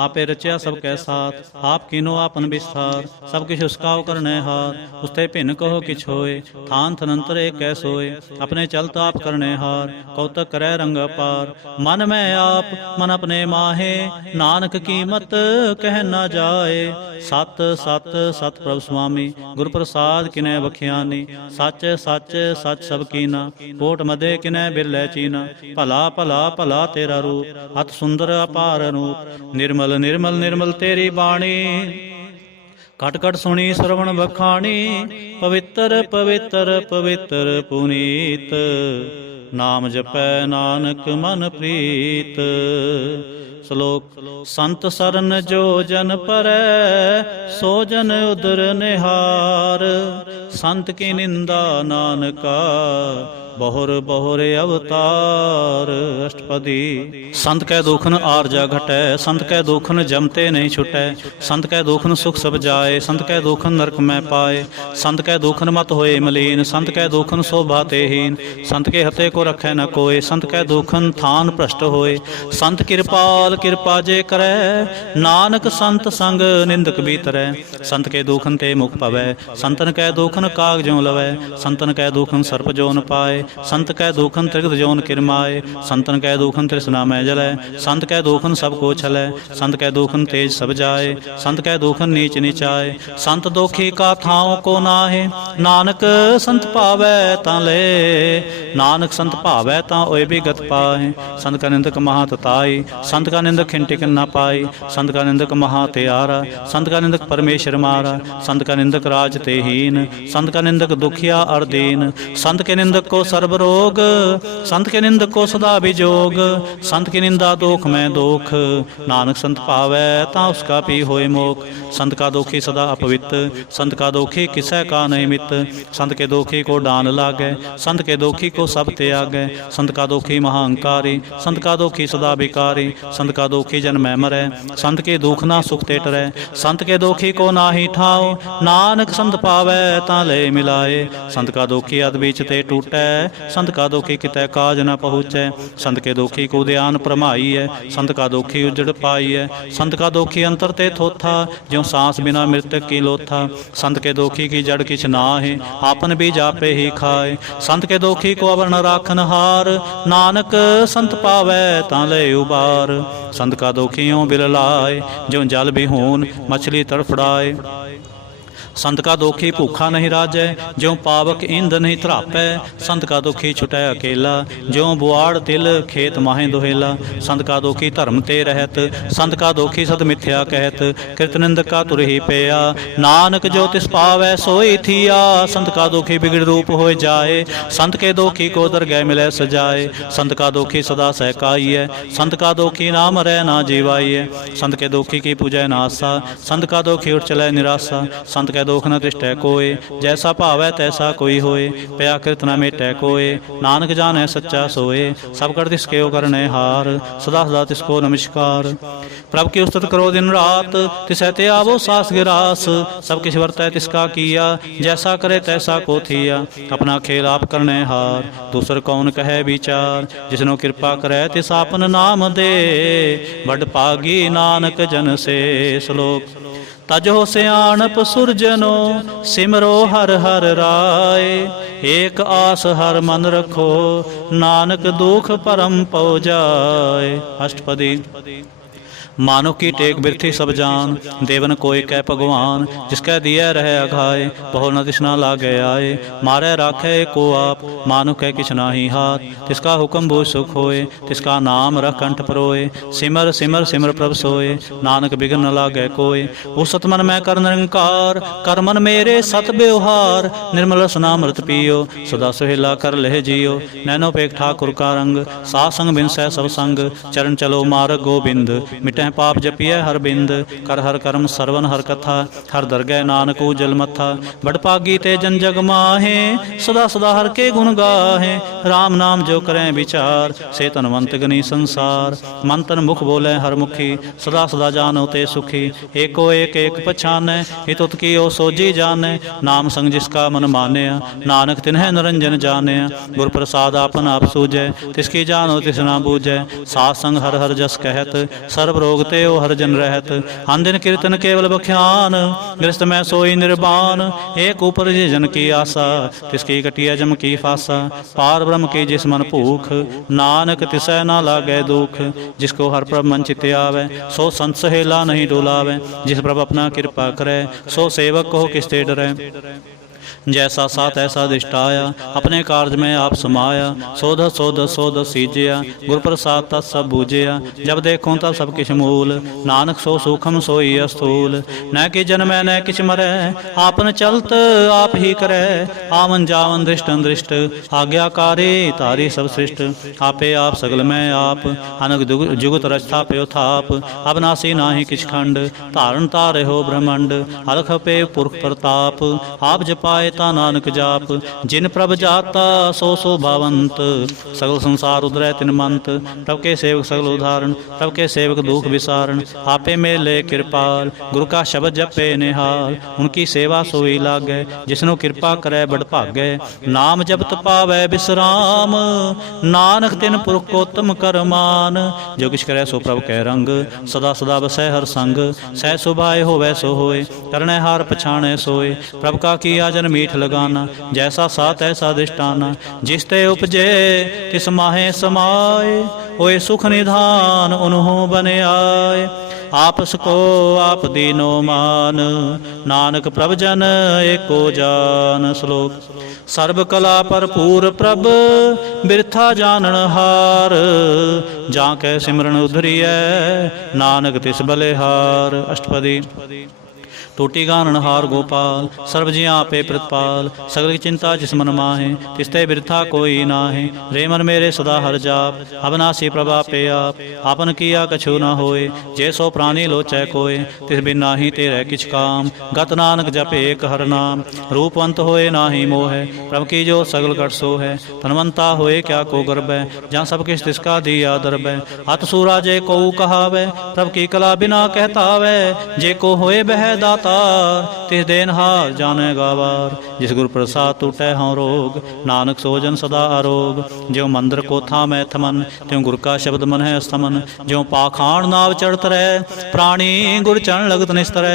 आपे रचया सब कै साथ, आप कीनो आपन विस्तार, सब किछ उसका करने हार, उसते भिन्न कहो किछ होए, थान थनंतर एक कै सोए, अपने चलत आप करने हार, कौतक करै रंग अपार, मन में आप मन अपने माहे, नानक कीमत कह न जाए, सत सत सत प्रभु स्वामी, गुर प्रसाद किनै बखियानी, सच सच सच सब कीना, कोट मदे किनै बिरलै चीना, भला भला भला तेरा रूप, अत सुंदर अपार रूप, निर्मल निर्मल निर्मल तेरी बाणी, कट कट सुनी श्रवण बखानी, पवित्र पवित्र पवित्र पुनीत, नाम जपै नानक मन प्रीत। श्लोक। संत सरन जो जन परै, सो जन उदर निहार, संत की निंदा नानका, बहुर बहुर अवतार। अष्टपदी। संत कै दुखन आरजा घटै, संत कै दुखन जमते नहीं छुटै, संत कै दुखन सुख सब जाए, संत कै दुखन नरक में पाए, संत कै दुखन मत होए मलीन, संत कै दुखन शोभा तेहीन, संत के हते को रखै न कोय, संत कै दुखन थान भ्रष्ट होए, संत कृपाल कृपा जे करै, नानक संत संग निंदक भीतरै, संत के दुखन ते मुख पवै, संतन कै दुखन काग ज्यों लवै, संतन कै दुखन सर्प जोन पाए, संत कै दुखन त्रिगत जोन किरमाए, संतन कै दुखन तृष्णा में जलै, संत कै दुखन सब को छलै, संत कै दुखन तेज सब जाए, संत कै दुखन नीच नीचाए, संत दोखी का थाव को नाहे, नानक संत पावै तां ले, नानक संत भावै तां ओए भी गत पाए, संत का निंदक महातताई, संत का निंदक खिंटिक न पाई, संत का निंदक महात्यारा, संत का निंदक परमेश्वर मारा, संत का निंदक राज ते हीन, संत का निंदक दुखिया और दीन, संत के निंदक को सर्ब रोग। संत के निंद को सदा विजोग, संत की निंदा दोख में दोख। नानक संत पावै ता उसका पी होए मोख। संत का दोखी सदा अपवित, संत का दोखी किसै का नहीं मित। संत के दोखी को डान लागै, संत के दोखी को सब त्यागै। संत का दोखी महाअंकारी, संत का दोखी सदा विकारी। संत का दोखी जन्म मरै, संत के दुख ना सुख ते टरै। संत के दोखी को नाहि ठाओ, नानक संत पावै तां ले मिलाए। संत का दोखी अध बीच ते टूटै, संत का दोखी कितै काज न पहुँचै। संत के दोखी को ध्यान भरमाई है, संत का दोखी उजड़ पाई है। संत का दोखी अंतर ते थोथा, ज्यों सांस बिना मृतक की लोथा। संत के दोखी की जड़ किछ नाहि, आपन भी जापे ही खाए। संत के दोखी को अवर्ण राखन हार, नानक संत पावै तां ले उबार। संत का दोखियों बिल लाए, ज्यों जल बिहून मछली तड़फड़ाए। संत का दोखी भूखा नहीं राजै, ज्यों पावक ईंद नहीं धरापै। संत का दोखी छुटै अकेला, ज्यों बुआड़ तिल खेत माहे दुहेला। संत का दोखी धर्म ते रहत, संत का दोखी सद मिथ्या कहत। कृत निंद का तुर ही पेया, नानक जो तिस पावै सोई थिया। संत का दोखी बिगड़ रूप हो जाए, संत के दोखी को दरगह मिलै सजाए। संत का दोखी सदा सहकाई है, संत का दोखी नाम रह ना जीवाई है। संत के दोखी की पूजै नासा, संत का दोखी उठ चलै निराशा। संत के दोख न दृष्टै कोय, जैसा भावै तैसा कोई होए। पया कृत न मेटै कोय, नानक जानै सच्चा सोए। सब कर तिसके करने हार, सदा सदा तिसको नमस्कार। प्रभु की उस्तत करो दिन रात, तिसै ते आवो सास गिरास। सब किछ वर्तै तिसका किया, जैसा करे तैसा को थिया। अपना खेल आप करने हार, दूसर कौन कहे विचार। जिसनो कृपा करे तिस आपन नाम दे, बड़ भागी नानक जन से। श्लोक। तजो सियाणप सुरजनो, सिमरो हर हर राय। एक आस हर मन रखो, नानक दुख परम पौ जाए। अष्टपदी। मानो की टेक बिरथी सब जान, देवन कोय कै भगवान। जिसकै दिया रहे अघाए, बहु न तिसना लागे आए। मारै राखै को आप, मानो कै किछ नाही हाथ। तिसका हुक्म बूझ सुख होए, तिसका नाम रख कंठ परोए। सिमर सिमर सिमर प्रभ सोए, नानक बिघन न लागे कोय। उस सतमन मैं कर निरंकार, कर मन मेरे सत व्यवहार। निर्मल रसनामृत पियो, सदा सुहेला कर लह जियो। नैनो पेख ठाकुर का रंग, साथ संग बिनसै सब संग। चरण चलो मार्ग गोबिंद, मिटै पाप जपिय हर बिंद। कर हर कर्म सरवन हर कथा, हर दरगह नानक उजल मथा। बड़ भागी ते जन जग माहे, सदा सदा हर के गुण गाहे। राम नाम जो करें विचार, से तनवंत गनी संसार। मन तन मुख बोले हर मुखी, सदा सदा जानो ते सुखी। एको एक एक पछानै, हित उत की ओ सोजी जानै। नाम संग जिसका मन मानया, नानक तिन्ह निरंजन जानया। गुर प्रसाद आपन आप सूझै, तिसकी जानो तिस ना बूझै। साथ संग हर हर जस कहत, सर्ब रोग ते ओ हर जन रहत। अन दिन कीर्तन केवल बख्यान, गृहस्थ में सोई निर्वाण। एक ऊपर जे जन की आशा, तिसकी कटिया जम की फासा। पार ब्रह्म की जिस मन भूख, नानक तिसै ना लागे दुख। जिसको हर प्रभ मन चित आवे, सो संत सहेला नहीं डोलावे। जिस प्रभ अपना कृपा करे, सो सेवक को किस ते डरै। जैसा साथ ऐसा दिष्टाया, अपने कार्य में आप समाया। सोध सोध सोध सीजया, गुर प्रसाद तत् सब बूझया। जब देखूं तब सब किछ मूल, नानक सो सूखम सोई अस्थूल। न कि जन्मै न किछ मरै, आपन चलत आप ही करे। आवन जावन दृष्ट दृष्ट, आज्ञाकारी तारी सब सृष्ट। आपे आप सगल में आप, अनग जुगत रचता प्यो थाप। अबनासी नाही किछ खंड, धारण तारे हो ब्रह्मंड। अलख पे पुरख प्रताप, आप जपाए ता नानक जाप। जिन प्रभ जाता सो सो भावंत, सगल संसार उदरै तिन मंत। प्रभ के सेवक सगल उदाहरण, प्रभ के सेवक दुख विसारण। आपे मेले कृपाल, गुरु का शब्द जपे निहाल। उनकी सेवा सोई लागै, जिसनो कृपा करे बड़ भागै। नाम जपत पावै विश्राम, नानक तिन पुरख को उत्तम कर मान। जो किछ करे सो प्रभ कै रंग, सदा सदा बसै हर संग। सह सुभाए होवै सो होए, करनै हार पछाणै सोए। प्रभ का किया जन मीठ लगाना, जैसा साथ ऐसा दृष्टाना। जिस ते उपजे तिस माहे समाए, होए सुख निधान उन्हों बने आए। आपस को आप दीनो मान, नानक प्रभ जन एको जान। श्लोक। सर्ब कला भरपूर प्रभ, बिरथा जानन हार। जाके सिमरन उधरिय, नानक तिस बलिहार। अष्टपदी। टूटी गानन हार गोपाल, सर्व जिया आपे प्रतिपाल, सगल की चिंता जिस मन माहे, तिसते बिरथा कोई नाहे। रे मन मेरे सदा हर जाप, अविनाशी प्रभा पे आप, आपन किया कछु न होए, जे सो प्राणी लोचै कोय, तिस बिन नाहि तेरे किछ काम। गत नानक जप एक हर नाम, रूपवंत होए नाहि मोह, प्रभ की जो सगल कट सो है। तनवंता होए क्या को गर्भ है, जहाँ सब किस तिसका दिया दरब है। अत सूरा जे को कहावे, प्रभ की कला बिना कहतावे, जे को होए बह दातार, तिस देनहार जाने गावार। जिस गुरु प्रसाद टूटै हाँ रोग, नानक सोजन सदा आरोग। ज्यों मंदिर को था मैं थमन, त्यों गुर का शब्द मन है स्तमन। ज्यों पाखाण नाव चढ़त रहे, प्राणी गुर चरण लगत निस्तर।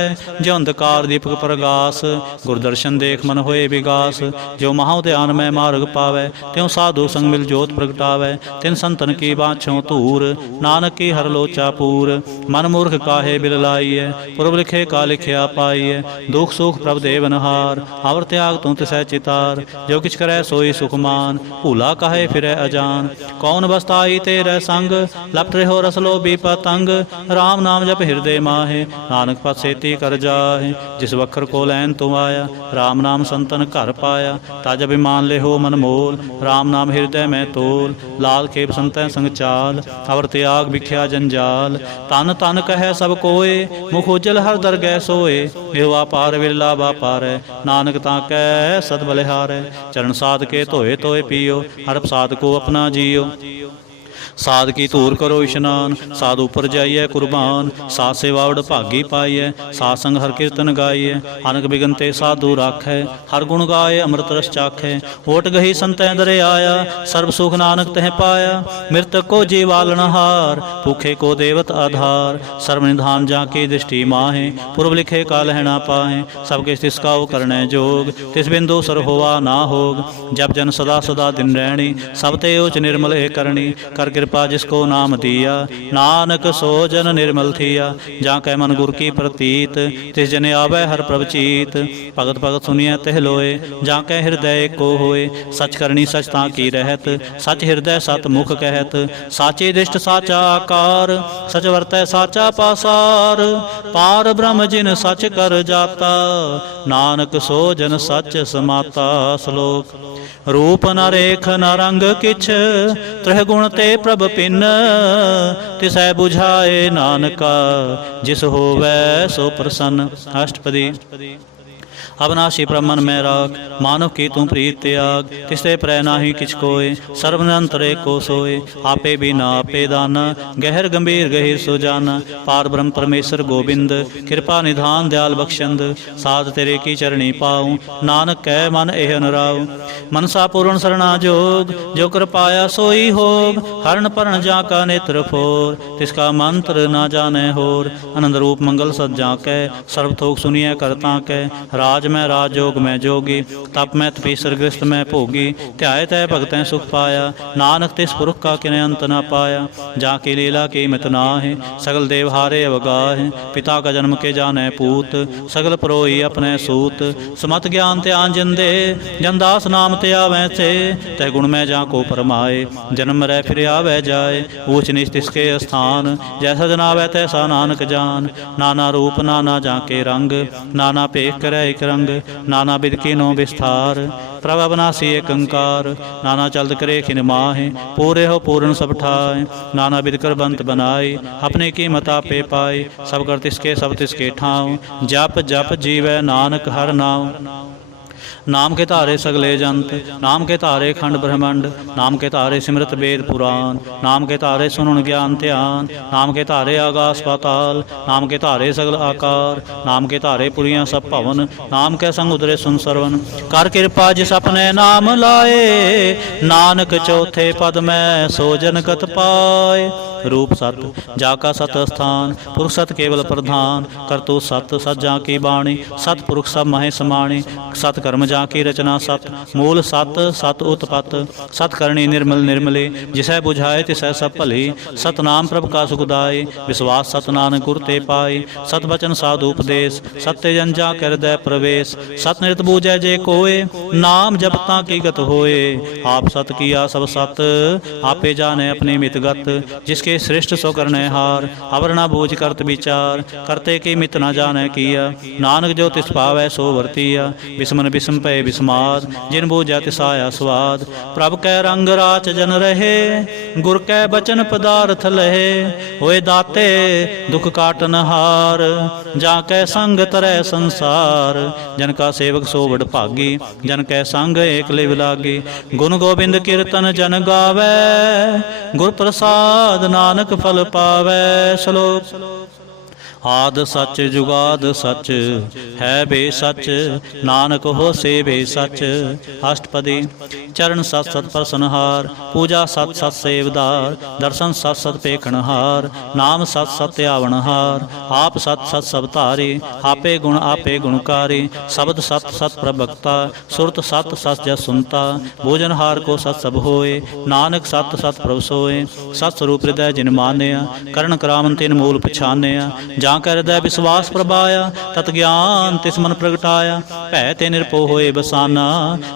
ज्यों अंधकार दीपक प्रगास, गुर दर्शन देख मन होए विगास। जो महा ध्यान में मार्ग पावै, त्यों साधु संग मिल जोत प्रगटावै। तिन संतन की बाछों तूर, नानक की हर लोचा पूर। मन मूर्ख काहे बिल लाइए, पुरब लिखे का लिखिया पाइए। दुख सुख प्रभ देवनहार, आवर त्याग तू तिसै चितार। जो किछ करै सोई सुखमान, भूला काहे फिरै अजान। कौन बसताई तेरे संग, लपट रहो रसलो भी पतंग। राम नाम जप हृदय माहे, नानक पद सेती कर जाहे। जिस वखर को लैन तू आया, राम नाम संतन घर पाया। ताज अभिमान ले हो मन मोल, राम नाम हृदय में तोल। लाल के बसंत संग चाल, अवर त्याग बिख्या जंजाल। तन तन कह सब कोय, मुख उजल हर दरगह सोए। विरवा पार विरला बापार, नानक ताकै सद बलिहार। चरण साध के धोए धोए पियो, हर प्रसाद को अपना जियो। साध की धूर करो इशनान, साध ऊपर जाइए कुर्बान। साध सेवावड़ भागी पाइए, साध संग हर कीर्तन गाइए। अनक बिगनते साधु राखै, हर गुण गाए अमृत रस चाखै। ओट गही संतै दरे आया, सर्व सुख नानक तह पाया। मृतक को जीवालनहार, भूखे को देवत आधार। सर्व निधान जाकी दृष्टि माहे, पूर्व लिखे का लहना पाहे। सबके तिसका करने जोग, तिस बिंदु सर होवा ना होग। जब जन सदा सदा दिन रहनी, सब ते उच निर्मल ए करनी। कर कृपा जिसको नाम दिया, नानक सो जन निर्मल थिया। जा कै मन गुर की प्रतीत, तिस जने आवे हर प्रभचीत। भगत भगत सुनिए तह लोए, जा कै हृदय को होए। सच करनी सच ता की रहत, सच हृदय सत मुख कहत। साची दृष्ट साचा आकार, सच वर्तै साचा पासार। पार ब्रह्म जिन सच कर जाता, नानक सो जन सच समाता। श्लोक रूप न रेख न रंग किछ, त्रह गुण ते प्रभ पिन। तिसै बुझाए नानका, जिस होवै सो प्रसन्न। अष्टपदी अविनाशी ब्रह्मन में राख, मानव की तू प्रीत त्याग। तिसते प्रै नाहि किछ कोय, सर्वनंतरे को सोए। आपे बिना आपे दाना, गहर गंभीर गहिर सुजाना। पार ब्रह्म परमेश्वर गोबिंद, कृपा निधान दयाल बख्शंद। साध तेरे की चरणी पाऊँ, नानक कै मन एह अनुराव। मनसा पूर्ण सरना जोग, जो कर पाया सोई होग। हरण परण जा का नेत्र फोर, तिसका मंत्र ना जाने होर। आनंद रूप मंगल सज्जा कै, सर्व थोक सुनिए करता कै। राज मैं राजयोग में जोगी, तप मैं तपीसर ग्रस्त में भोगी। ध्याय तय भगतैं सुख पाया, नानक तिस पुरुष का किने अंत न पाया। जाकी लीला की मित नाहि, सगल देव हारे अवगाहि। पिता का जन्म के जाने पूत, सगल परोई अपने सूत। समत ज्ञान त्यान जिंदे, जनदास नाम त्यावै से। तय गुण में जा को परमाए, जन्म रह फिर आवे जाए। ऊच नीच तिसके स्थान, जैसा जनावै तैसा नानक जान। नाना रूप नाना जाके रंग, नाना पेख करे एक रंग। नाना बिद कीनो विस्तार, प्रभ अविनाशी एक अंकार। नाना चलत करे खिन माहे, पूरे हो पूर्ण सब ठाए। नाना बिद कर बंत बनाई, अपने कीमत आपे पाई। सब कर तिसके सब तिसके ठाव, जप जप जीवै नानक हर नाम। नाम के तारे सगले जंत, नाम के तारे खंड ब्रह्मंड। नाम के तारे सिमरत वेद पुराण, नाम के तारे सुनन ज्ञान ध्यान। नाम के तारे आकाश पाताल, नाम के तारे सगल आकार। नाम के तारे पुरियां सब भवन, नाम के संग उदरे सुन सरवन। कर कृपा जिस अपने नाम लाए, नानक चौथे पद में सो जन गत पाए। रूप सत, जाका सत स्थान। पुरुष सत केवल प्रधान, करतु सत सज्जा की बाणी। सत पुरुष सब महे समाणी, सत कर्म जाकी रचना सत। मूल सत सत उत्पत, सत करणी निर्मल निर्मले। जिसै बुझाए तिसै सब भली, सत नाम प्रभ का सुखदाई। विश्वास सत नानक गुर ते पाई, सत बचन साधु उपदेश। सत्य जन जा कर दे प्रवेश, सत निरत बूझै जे कोय। नाम जपता की गत होए, आप सत किया सब सत। आपे जाने अपनी मित गत, जिसके तिसके श्रेष्ठ सो करने हार। अवर ना बूझ करत विचार, करते की मित ना जाने किया। नानक जो तिस पावै सो वरतिया, बिस्मन बिस्म पय बिस्माद। जिन बूझा तिस आया स्वाद, प्रभ कै रंग राच जन रहे। गुर कै बचन पदार्थ लहे, होए दाते दुख काटन हार। जाकै संग तरै संसार, जन का सेवक सो वड भागी। जन कै संग एक लिव लागी, गुण गोबिंद कीर्तन जन गावै। गुर प्रसाद नानक फल पावै। श्लोक। आद सच जुगाद सच, है बे सच। नानक हो से बे सच। अष्टपदी। चरण सत सत प्रसनहार, पूजा सत सत सेवदार। दर्शन सत सत पेखणहार, नाम सत सत आवनहार। आप सत सत सब धारी, आपे गुणकारी। शब्द सत सत प्रभक्ता, सुरत सत सत जस सुनता। भोजनहार को सत सब होए, नानक सत सत प्रभ सोए। सत स्वरूप हृदय जिन मानिया, करण करामन तिन मूल पछानिया। कै हृदय विश्वास प्रभाया, तत ज्ञान तिस मन प्रगटाया। भै ते निरपो होए बसाना,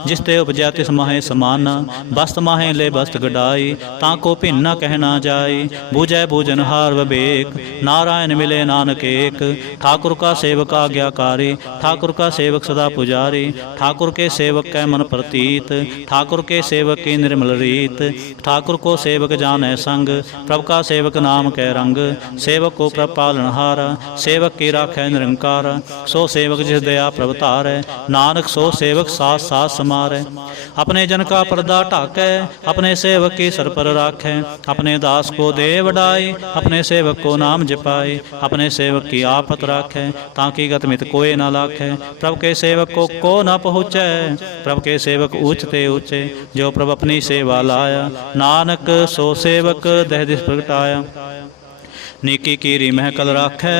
जिस ते उपजै तिस माहे समाना। बस्त माहे ले बस्त गडाई, ताको भिन्न न कहना जाई। बूझै बूझनहार विवेक, नारायण मिले नानक एक। ठाकुर का सेवक आज्ञाकारी, ठाकुर का सेवक सदा पुजारी। ठाकुर के सेवक कै मन प्रतीत, ठाकुर के सेवक की निर्मल रीत। ठाकुर को सेवक जानै संग, प्रभ का सेवक नाम कै रंग। सेवक को प्रभ पालनहारा, सेवक की राखै निरंकार। सो सेवक जिस दया प्रभ धारै, नानक सो सेवक साथ साथ समारै। अपने जन का पर्दा ढाकै, अपने सेवक की सर पर राखै। अपने दास को दे वडाई, अपने सेवक को नाम जपाए। अपने सेवक की आफत राखै, ताकि गतमित कोई न लाखै। प्रभ के सेवक को न पहुँचै, प्रभ के सेवक ऊंच ते ऊँचे। जो प्रभ अपनी सेवा लाया, नानक सो सेवक दह दिस प्रगटाया। नीकी कीरी महकल राखै,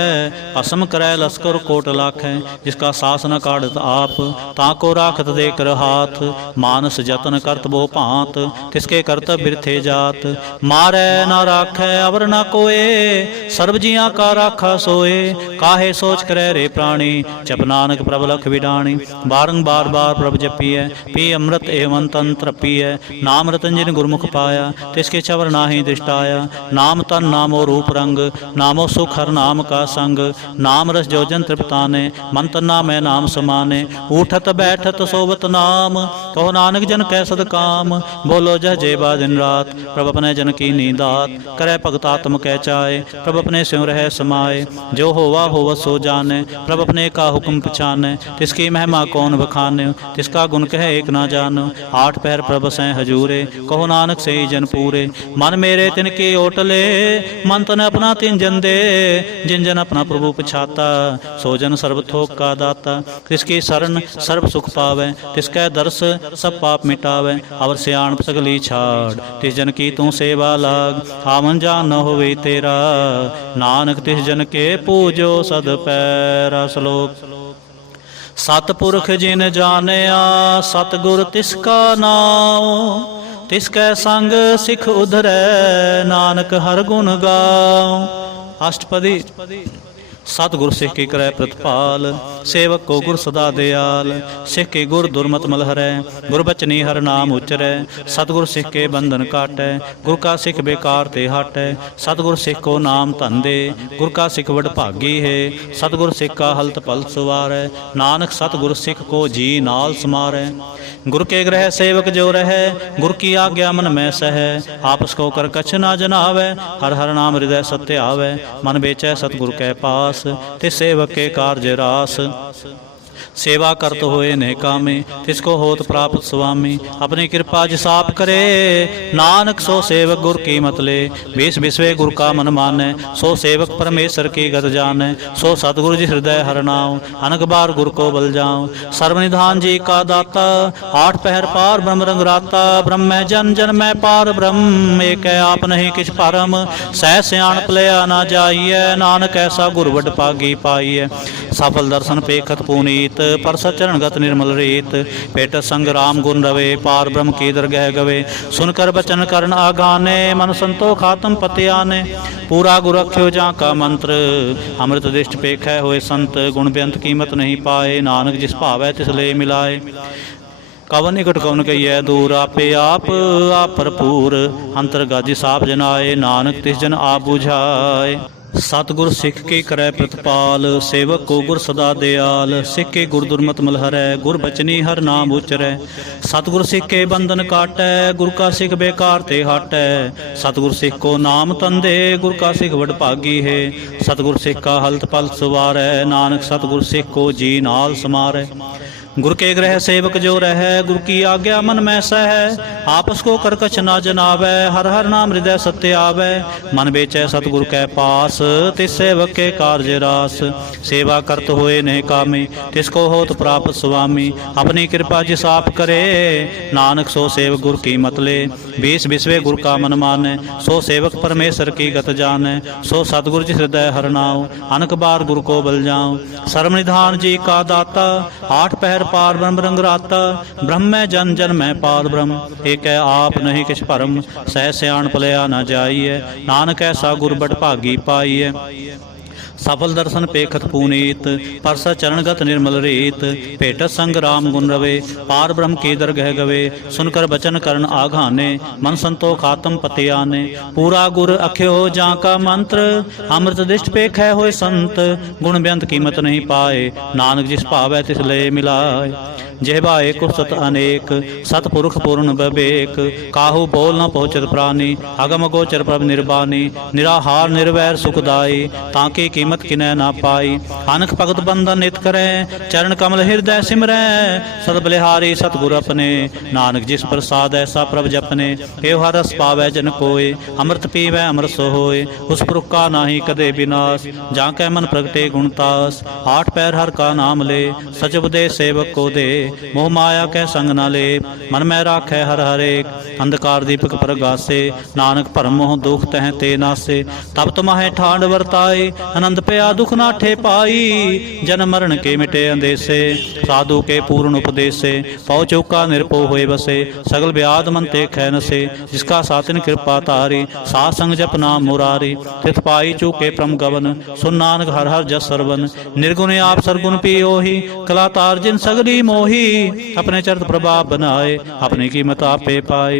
भस्म करै लश्कर कोट लाखै। जिसका सास न काढ़त आप, ताको राखत दे कर हाथ। मानस जतन करत बो भांत, तिसके करतब बिरथे जात। मारै न राखै अवर न कोए, सर्व जियां का राखा सोए। काहे सोच करै रे प्राणी, जप नानक प्रभ लख विडाणी। बारंबार बार प्रभ जपिए, पी अमृत एवं तंत्र पिए। नाम रतन जिन गुरमुख पाया, तिसके छवर नाहि दृष्टाया। नाम तन नामो रूप रंग, नामो सुख हर नाम का संग। नाम रस जोजन तृप्ताने, मन तना मैं नाम समाने। उठत बैठत सोवत नाम, कहो नानक जन कै सद काम। बोलो जह जेबा दिन रात, प्रभ अपने जन की नींदात। करे भगत आत्म कै चाहे, प्रभ अपने स्यों रह समाए। जो होवा होवत सो जाने, प्रभ अपने का हुक्म पछाने। तिसकी महिमा कौन बखाने, तिसका गुण कह एक ना जानो। आठ पहर प्रभ सै हजूरे, कहो नानक से जन पूरे। मन मेरे तिनके ओटले, मन तन अपना तिन जन दे। जिन जन अपना प्रभु पछाता, सो जन सर्व थोक का दाता। तिसकी शरण सर्व सुख पावै, तिसकै दर्श सब पाप मिटावै। अवर सियाणप सगली छाड़, तिस जन की तू सेवा लाग। आवन जान न होवे तेरा, नानक तिस जन के पूजो सद पैरा। श्लोक। सतपुरख जिन जानिया, सतगुर तिसका नाम। तिसकै संग सिख उधरै, नानक हर गुण गाओ। अष्टपदी। सतगुर सिख की करੈ प्रतिपाल, सेवक को गुर सदा दयाल। सिख के गुर दुर्मत मल हरै, गुर बचनी हर नाम उचरै। सतगुर सिख के बंधन काटै, गुर का सिख बेकार ते हटै। सतगुर सिख को नाम धन दे, गुर का सिख वड भागी है। सतगुर सिख का हलत पल सुवारै, नानक सतगुर सिख को जी नाल समारै। गुर के ग्रह सेवक जो रहे, गुर की आज्ञा मन में सह। आपस को कर कछ ना जनावै, हर हर नाम हृदय सत्य आवै। मन बेचै सतगुर कै पास, ते सेवक के कार्य रास। सेवा करत होए ने कामे, तिसको होत प्राप्त स्वामी। अपनी कृपा जिसाप करे, नानक सो सेवक गुर की मत ले। बीस बिस्वे गुर का मन मानै, सो सेवक परमेश्वर की गत जानै। सो सतगुरु जी हृदय हर नाम, अनक बार गुर को बल जाऊं। सर्वनिधान जी का दाता, आठ पहर पार ब्रह्म रंग राता। ब्रह्म जन जन मैं पार ब्रह्म, एक है आप नहीं किछ परम। सह सियाण पलया ना जाइए, नानक ऐसा गुर वड पागी पाइए। सफल दर्शन पेखत पुनीत, पर सचरणगत निर्मल रीत। पेट संग राम गुण रवे, पार ब्रह्म की दरगह गवे। सुनकर बचन करण आगाने, मन संतोख आत्म पति आने। पूरा गुर रख्यो जा का मंत्र, अमृत दृष्ट पेखै होए संत। गुण बेअंत कीमत नहीं पाए, नानक जिस भावै तिस ले मिलाए। ਕਵਨ ਨਿਕਟ ਕਵਨ ਕਹੀਐ ਦੂਰ, ਆਪੇ ਆਪ ਭਰਪੂਰ, ਅੰਤਰ ਗਾਜੀ ਸਾਪ ਜਨਾਏ, ਨਾਨਕ ਤਿਸ ਜਨ ਆਪ ਬੁਝਾਏ। ਸਤਿਗੁਰ ਸਿੱਖ ਕੇ ਕਰੈ ਪ੍ਰਤਪਾਲ, ਸੇਵਕ ਕੋ ਗੁਰ ਸਦਾ ਦਿਆਲ, ਸਿੱਖ ਕੇ ਗੁਰ ਦੁਰਮਤਿ ਮਲ ਹਰੈ, ਗੁਰ ਬਚਨੀ ਹਰ ਨਾਮ ਉਚਰੈ। ਸਤਿਗੁਰ ਸਿੱਖ ਕੇ ਬੰਧਨ ਕਾਟੈ, ਗੁਰ ਕਾ ਸਿੱਖ ਬੇਕਾਰ ਤੇ ਹਟੈ, ਸਤਿਗੁਰ ਸਿੱਖ ਕੋ ਨਾਮ ਤੰਦੇ, ਗੁਰ ਕਾ ਸਿੱਖ ਵਡ ਭਾਗੀ ਹੈ। ਸਤਿਗੁਰ ਸਿੱਖ ਕਾ ਹਲਤ ਪਲਤ ਸਵਾਰੈ, ਨਾਨਕ ਸਤਿਗੁਰ ਸਿੱਖ ਕੋ ਜੀ ਨਾਲ ਸਮਾਰੈ। गुर के ग्रह सेवक जो रह, गुर की आज्ञा मन में सह, आपस को करकछ ना जनावै, हर हर नाम हृदय सत्य आवै। मन बेचै सतगुर कै पास, तिस सेवक के कार्य रास, सेवा करत होए नहीं कामी, तिसको होत प्राप्त स्वामी। अपनी कृपा जिस आप करे, नानक सो सेवक गुर की मत ले, बीस बिसवे गुर का मन मानै, सो सेवक परमेश्वर की गत जानै। सो सतगुर जिस हृदय हर नाउ, अनक बार गुर को बल जाऊं। सर्व निधान जी का दाता, आठ पहर पार ब्रह्म रंग राता, ब्रह्म में जन जन में पार ब्रह्म, एक है आप नहीं किछ भरम। सह सियाण पलिया न जाइए, नानक ऐसा गुर बड़ भागी पाइए। सफल दर्शन पेखत पुनीत, परस चरणगत निर्मल रीत, भेटत संग राम गुण रवे, पार ब्रह्म की दरगह गवे। सुनकर बचन करण आघाने, मन संतोख आत्म पति आने। पूरा गुर अख्यो जा का मंत्र, अमृत दिष्ट पेखै होए संत। गुण बेअंत कीमत नहीं पाए, नानक जिस भावै तिस ले मिलाए। जेहबाए कुछ सत अनेक, सतपुरुष पूर्ण विवेक, काहू बोल न पहुँचत प्राणी, अगम गोचर प्रभ निर्बानी। निराहार निर्वैर सुखदाई, ताकि कीमत किनै ना पाई। अनख भगत बंधन नित करै, चरण कमल हृदय सिमरै। सद बलिहारी सतगुर अपने, नानक जिस प्रसाद ऐसा प्रभ जपने। एव हर रस पावै जन कोय, अमृत पीवै अमृत सो होय। उस पुरख का नाहि कदे विनाश, जाकै मन प्रगटे गुणतास। आठ पैर हर का नाम ले, सच उपदेश सेवक को दे। मोह माया कै संग न ले, मन में राखै हर हरेक। अंधकार दीपक प्रगासे, नानक भरम मोह दुख तह ते नासे। तब तुम्हारे ठांड वर्ताए, आनंद पया दुख नाठे पाई। जन्म मरण के मिटे अंदेसे, साधु के पूर्ण उपदेसे। पौ चौका निरपो होए बसे, सगल ब्याद मन ते खै नसे। जिसका सातिन कृपा तारी, साथ संग जप नाम मुरारी। तिथ पाई चूके प्रम गवन, सुन नानक हर हर जस सरवन। निर्गुण आप सरगुण पियोहि, कला तार जिन सगली मोही। अपने चरित प्रभाव बनाए, अपनी कीमत आपे पाए।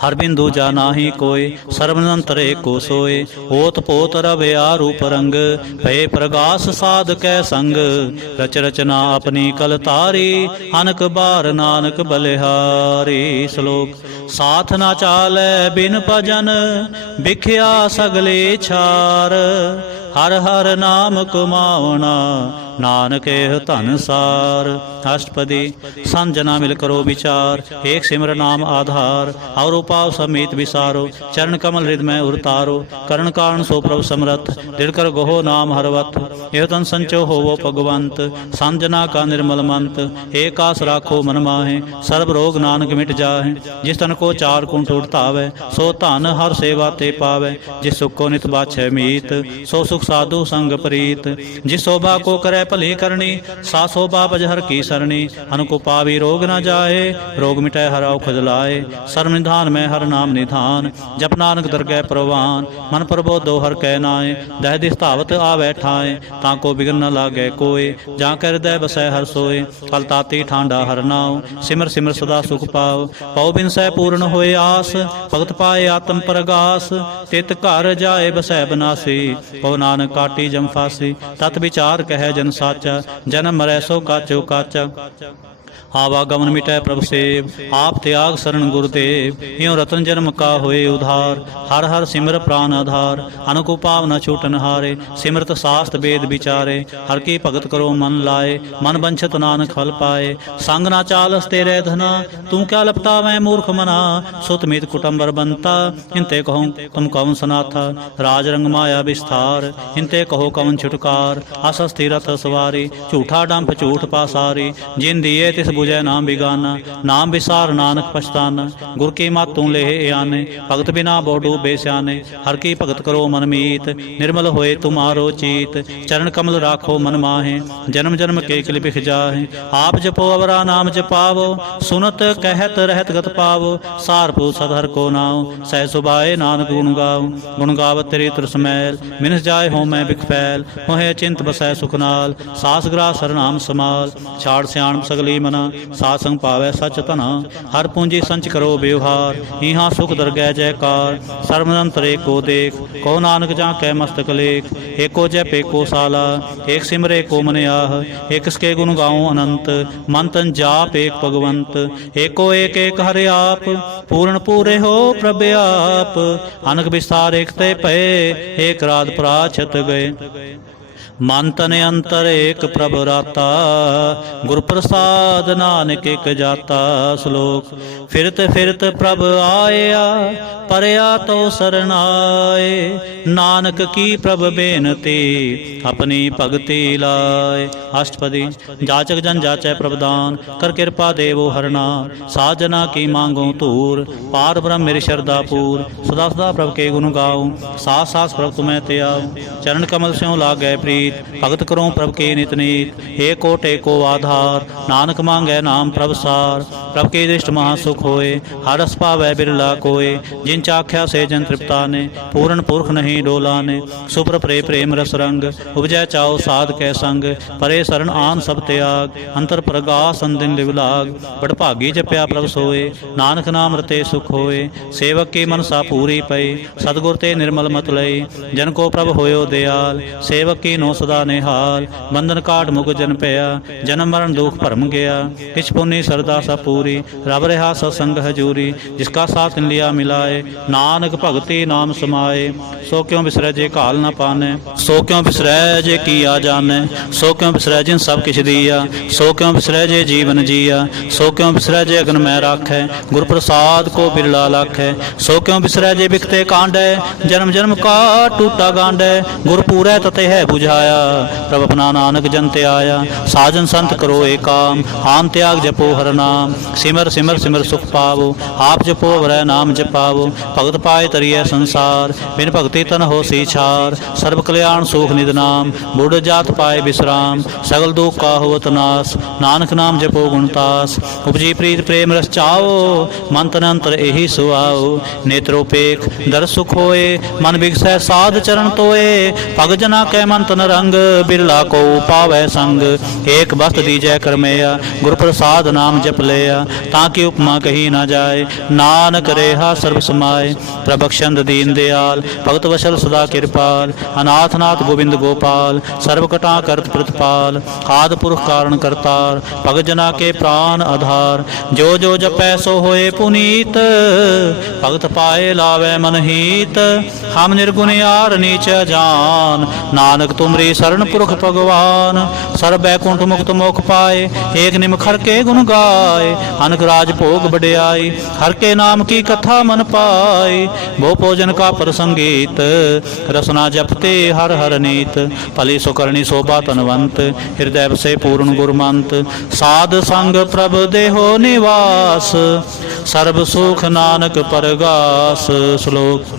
हर बिंदु जाना ही कोय, सर्वनंतर एको सोए। ओत पोत रवया रूप रंग, भय प्रगास साध कै संग। रच रचना अपनी कल तारी, अनक बार नानक बलिहारी। श्लोक साथ ना चालै बिन भजन, बिख्या सगले छार। हर हर नाम कमावना, नानक एह धन सार। अष्टपदी संजना मिल करो विचार, एक सिमर नाम आधार। और उपाव समेत विसारो, चरण कमल हृदय में उरतारो। करण कारण सो प्रभु समरथ, दृढ़ कर गोहो नाम हरवत। एह तन संचो होवो भगवंत, संजना का निर्मल मंत। एक आस राखो मन माहे, सर्व रोग नानक मिट जाहे। जिस तन को चार कुंठ उठतावै, सो धन हर सेवा ते पावै। जिस सुख को नित बाछै मीत, सो सुख साधु संग प्रीत। जिस शोभा को करे भली करनी, सा शोभा बज हर की सरणी। अनको पावी रोग न जाए, रोग मिटै हर औखद लाए। सर्व निधान में हर नाम निधान, जप नानक दरगह प्रवान। मन प्रबोधो हर कै नाए, दह दिस धावत आवै ठाए। ताको बिगन न लागे कोय, जा कर हृदय बसै हर सोए। फल ताती ठांडा हर नाव, सिमर सिमर सदा सुख पाओ। पौ बिन सै पूर्ण होए आस, भगत पाए आत्म परगास। तित घर जाए बसै बनासी, पौ नानक काटी जम फासी। तत विचार कह जन साचा, जन्म मरै सो काचो काचा। आवागमन मिटै प्रभु सेव, आप त्याग शरण गुरुदेव। यूं रतन जन्म का होए उधार, हर हर सिमर प्राण आधार। अनुकुपाव न छूटन हारे, सिमरत शास्त्र वेद विचारे। हर की भगत करो मन लाए, मन बंछत नानक फल पाए। संग ना चालस तेरे धना, तू क्या लपटा मैं मूर्ख मना। सुत मीत कुटुंबर बनता, इनते कहो तुम कौन सनाथा। राज रंग माया विस्तार, इनते कहो कौन छुटकार। असस्थि रथ सवारी, झूठा डंप झूठ पासारी। जिन दिए तिस बुझै नाम बिगाना, नाम विसार नानक पछताना। गुर की मत तू ले आने, भगत बिना बोडू बेस्याने। हर की भगत करो मन मीत, निर्मल होए तुम्हारो चीत। चरण कमल राखो मन माहे, जन्म जन्म के किल बिख जाहे। आप जपो अवरा नाम जपावो, सुनत कहत रहत गत पावो। सार पू सदहर को नाव, सह सुभाए नानक गुण गाओ। गुण गावत तेरी तुरस मैल, मिनस जाए हो मैं बिख फैल। मोहे चिंत बसै सुख नाल, सास ग्रास हर नाम समाल। छाड़ सियाण सगली मना, साध संग पावै सच तना। हर पूंजी संच करो व्यवहार, इहाँ सुख दरगह जयकार। सर्वनंतर एको देख, कहो नानक जा कै मस्तक लेख। एको जप एको साला, एक सिमर एको मन आह। एक इसके गुण गाऊं अनंत, मन तन जाप एक भगवंत। एको एक एक हरि आप, पूर्ण पूरे हो प्रभ आप। अनक विस्तार एक ते पए, एक रात पराछत गए। मन तन अंतर एक प्रभ राता, गुर प्रसाद नानक एक जाता। श्लोक। फिरत फिरत प्रभ आया, परया तो शरण आए। नानक की प्रभ बेनती, अपनी भगति लाए। अष्टपदी। जाचक जन जाचै प्रभदान, कर कृपा देवो हरना। साजना की मांगो तूर, पार ब्रह्म मेरी श्रद्धा पूर। सदा सदा प्रभ के गुण गाऊं, सास सास प्रभ तुम्हें त्याऊं। चरण कमल स्यों लागै प्रीत, भगत करो प्रभ के नित नीत। एक कोट एको आधार, नानक मांगै नाम प्रभ सार। प्रभ के दृष्ट महासुख होए, हर रस पावै बिरला कोय। जिन चाख्या से जन तृप्ताने, पूर्ण पुरख नहीं डोलाने। सुप्र प्रे प्रेम रस रंग, उपजै चाओ साध कै संग। परे शरण आन सब त्याग, अंतर प्रगास अंदिन लिव लाग। बड़ भागी जप्या प्रभ सोए, नानक नाम रते सुख होए। सेवक की मनसा पूरी पई, सतगुर ते निर्मल मत लई। जन को प्रभ होयो दयाल, सेवक की नो सदा निहाल। बंधन काट मुख जन पया, जन्म मरण दुख भरम गया। किछ पुण्य सरदा सा पूरी, रब रहा सत्संग हजूरी। जिसका साथ लिया मिलाए, नानक भगति नाम समाए। सो क्यों बिसरै जे घाल न पाने, सो क्यों बिसरै जे किया जाने। सो क्यों बिसरै जिन सब किछ दिया, सो क्यों बिसरै जे जीवन जिया। सो क्यों बिसरै जे अगन मैं राखै, गुर प्रसाद को बिरला लाखै। सो क्यों बिसरै जे बिकते कांडै, जन्म जन्म का टूटा गांडै। गुर पूरै तते है बुझाया, प्रभ अपना नानक जन ते आया। साजन संत करो एक काम, आम त्याग जपो हर नाम। सिमर सिमर सिमर सुख पावो, आप जपो वरै नाम जपावो। भगत पाए तरिय संसार, बिन भगति तन हो सी छार। सर्व कल्याण सुख निध नाम, बुढ़ जात पाए विश्राम। सगल दुख का होवत नाश, नानक नाम जपो गुणतास। उपजी प्रीत प्रेम रस चाओ, मन तन अंतर एहि सुआओ। नेत्रोपेख दर सुख होए, मन बिगसै साध चरण तोए। पग जना कै मन तन रंग, बिरला को पावै संग। एक बस्त दीजै करमैया, गुर प्रसाद नाम जप लिया। ताकि उपमा कही ना जाए, नानक रेहा सर्व समाए। प्रभक्षंद दीन दयाल, भगत वशल सदा कृपाल। अनाथ नाथ गोविंद गोपाल, सर्वकटा करत प्रतिपाल। आदि पुरुष कारण करतार, भगत जना के प्राण आधार। जो जो जपै सो होए पुनीत, भगत पाए लावे मन हीत। हम निर्गुण यार नीच जान, नानक तुमरी शरण पुरख भगवान। सर्व बैकुंठ मुक्त मोख पाए, एक निम खर के गुण गाए। अनक राज भोग बड़ियाई, हर के नाम की कथा मन पाई। भो भोजन का प्रसंगीत, रसना जपते हर हर नीत। भली सुकरणी शोभा तनवंत, हृदय से पूर्ण गुरमंत। साध संग प्रभ देहो निवास, सर्व सुख नानक परगास। श्लोक।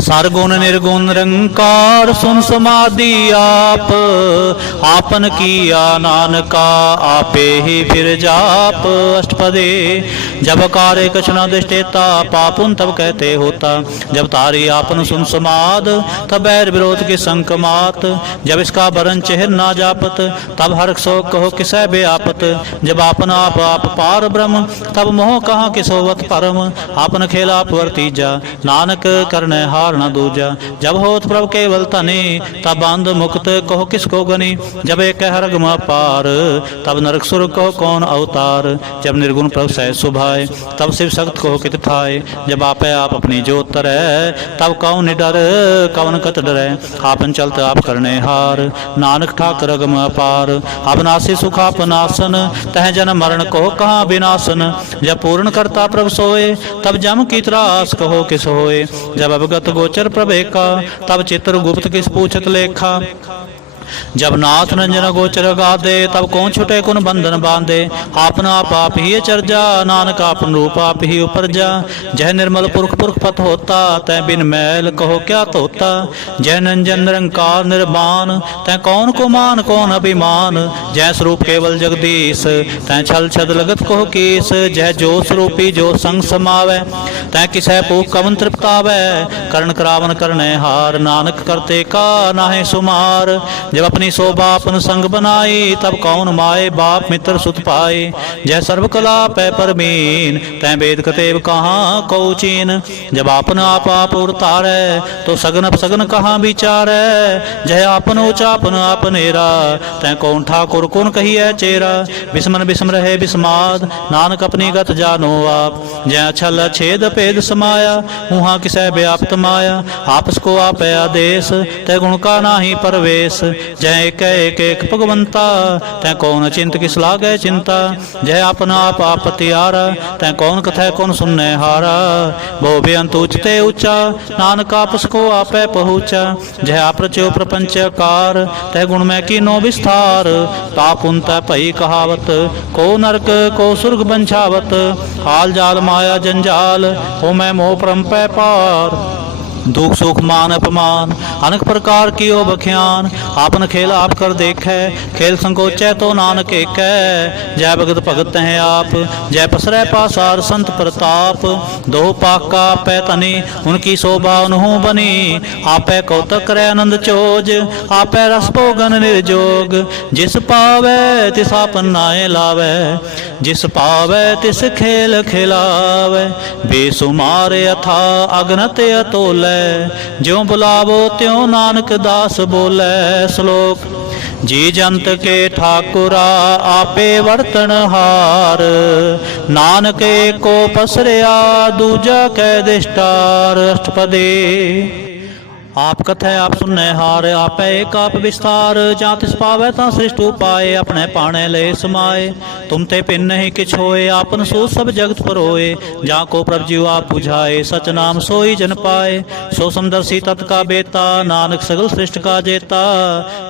सरगुण निर्गुण निरंकार, सुन समाधि आप। आपन किया नानका, आपे ही फिर जाप। अष्टपदी। जब कार्य कछ न दृष्टेता, पापुन तब कहते होता। जब तारी आपन सुन समाद, तब बैर विरोध के संक मात। जब इसका बरन चेहर ना जापत, तब हर सो कहो किसै बेआपत। जब आपन आप पार ब्रह्म, तब मोह कहाँ किसोवत परम। आपन खेला वर्तीजा, नानक करने हार न दूजा। जब होत प्रभ केवल तने, तब बंध मुक्त कहो किसको गनी। जब एक हर गम पार, तब नरक सुर कहो कौन अवतार। जब निर्गुण प्रभ सह सुभाए, तब शिव सख्त कहो कित थाए। जब आपे आप अपनी जोत तरै, तब कौन निडर कौन कत डरै। आपन चलत आप करने हार, नानक ठाकर अगम अपार। अविनाशी सुख आपनासन, तह जन्म मरण कहो कहाँ विनाशन। जब पूर्ण करता प्रभ सोए, तब जम की त्रास कहो किस होए। जब अवगत गोचर प्रभेका, तब चित्र गुप्त किस पूछत लेखा। जब नाथ रंजन गोचर गादे, तब कौन छुटे कुन बंधन बांधे। आपना आप ही चर्जा, नानक आपन रूप आप ही उपरजा। जय निर्मल पुरख पुरख पथ होता, तै बिन मैल कहो क्या तोता। जय नंजन निरंकार निर्वाण, तै कौन को मान कौन अभिमान। जय स्वरूप केवल जगदीश, तै छल छद लगत कहो कीस। जय जो स्वरूपी जो संग समावै, तै किसै भूख कवन तृप्तावै। करण करावन करने हार, नानक करते का नाहे सुमार। जब अपनी शोभा अपन संग बनाई, तब कौन माए बाप मित्र सुत पाए। जय सर्व कला पै परमीन, तै वेद कतेब कहाँ को चीन। जब आपन आप उतारै, तो सगन अपसगन कहाँ विचारै। जय आपन उचापन आपनेरा, तै कौन ठाकुर कौन कहिए चेरा। बिस्मन बिस्म रहे बिस्माद, नानक अपनी गत जानो आप। जय छल छेद भेद समाया, उहाँ किसै व्याप्त माया। आपस को आप आदेश, तै गुण का नाही परवेश। जय एक एक भगवंता, तै कौन चिंत किस लागै चिंता। जय अपना आप त्यारा, तै कौन कथै कौन सुनने हारा। भो बेअंत उचते ऊंचा, नानक आपस को आपै पहुँचा। जय आप रचो प्रपंच कार, तै गुण में कीनो विस्तार। तापुन तै भई कहावत, को नरक को सुर्ग बंछावत। हाल जाल माया जंजाल, हो मैं मोह परम पै पार। दुख सुख मान अपमान, अनेक प्रकार की ओ बख्यान। आपन खेल आप कर देखे, खेल संकोचै तो नानक एक। जय भगत भगत हैं आप, जय पसरै पासार संत प्रताप। दो पाका पै तनी, उनकी शोभा उन्हों बनी। आपै कौतक करे आनंद चोज, आपै रस भोगन निर्जोग। जिस पावै तिस आपन नाए लावै, जिस पावै तिस खेल खिलावै। बेसुमार अथा अगनत अतोलै, ज्यों बुलावो त्यों नानक दास बोले। श्लोक। जी जंत के ठाकुरा, आपे वर्तन हार। नानक को पसरिया, दूजा कै दिष्टार। अष्टपदी। आप कथै आप सुनने हार, आपै एक आप विस्तार। जा तिस पावै तां सृष्ट उपाय, अपने पाणे ले समाए। तुम ते पिन नहीं किछ होए, आपन सो सब जगत परोए। जा को प्रभ जीव आप बुझाए, सच नाम सोई जन पाए। सो समदर्शी तत् का बेता, नानक सगल सृष्ट का जेता।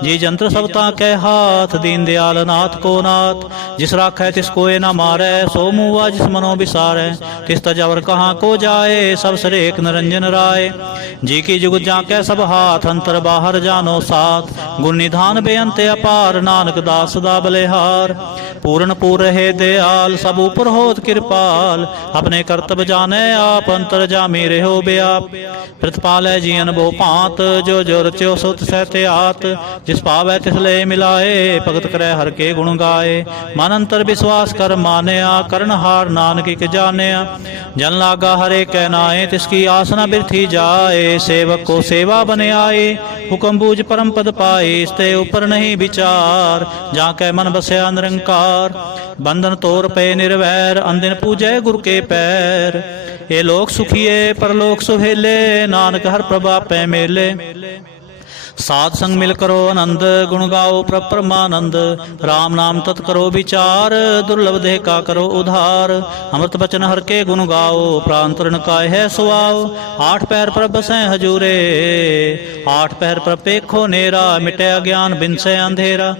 जी जंत्र सब ताकै हाथ, दीन दयाल नाथ को नाथ। जिस राखै तिस कोय न मारै, सो मुआ जिस मनो बिसारै। तिस तजावर कहाँ को जाए, सब सरेक निरंजन राय। जी की जुग जा कै सब हाथ, अंतर बाहर जानो साथ। गुण निधान बेअंत अपार, नानक दास दा बलिहार। पूर्ण पूर रहे दयाल, सब ऊपर होत कृपाल। अपने कर्तव्य जाने आप, अंतर जामी रहो बेआप। प्रतिपालै जियन बो भांत, जो जो रच्यो सो तिसै त्यात। जिस पावै तिस ले मिलाए, भगत करै हर के गुण गाए। मन अंतर विश्वास कर मानया, करन हार नानक के जानिया। जन लागा हरे कै नाए, तिसकी आस न बिरथी जाए। सेवक को सेवा बने आए, हुक्म बूझ परम पद पाए। इसते ऊपर नहीं विचार, जाकै मन बसया निरंकार। बंधन तोर पे निर्वैर, अंदिन पूजै गुरु के पैर। ये लोक सुखिए परलोक सुहेले, नानक हर प्रभा पै मेले। साध संग मिल करो आनंद, गुण गाओ प्रभ परमानंद। राम नाम तत् करो विचार, दुर्लभ देह का करो उधार। अमृत बचन हर के गुण गाओ, प्राण तरण काय है सुआओ। आठ पैर पर बसें हजूरे, आठ पैर पर पेखो नेरा। मिटे अज्ञान बिनसे अंधेरा,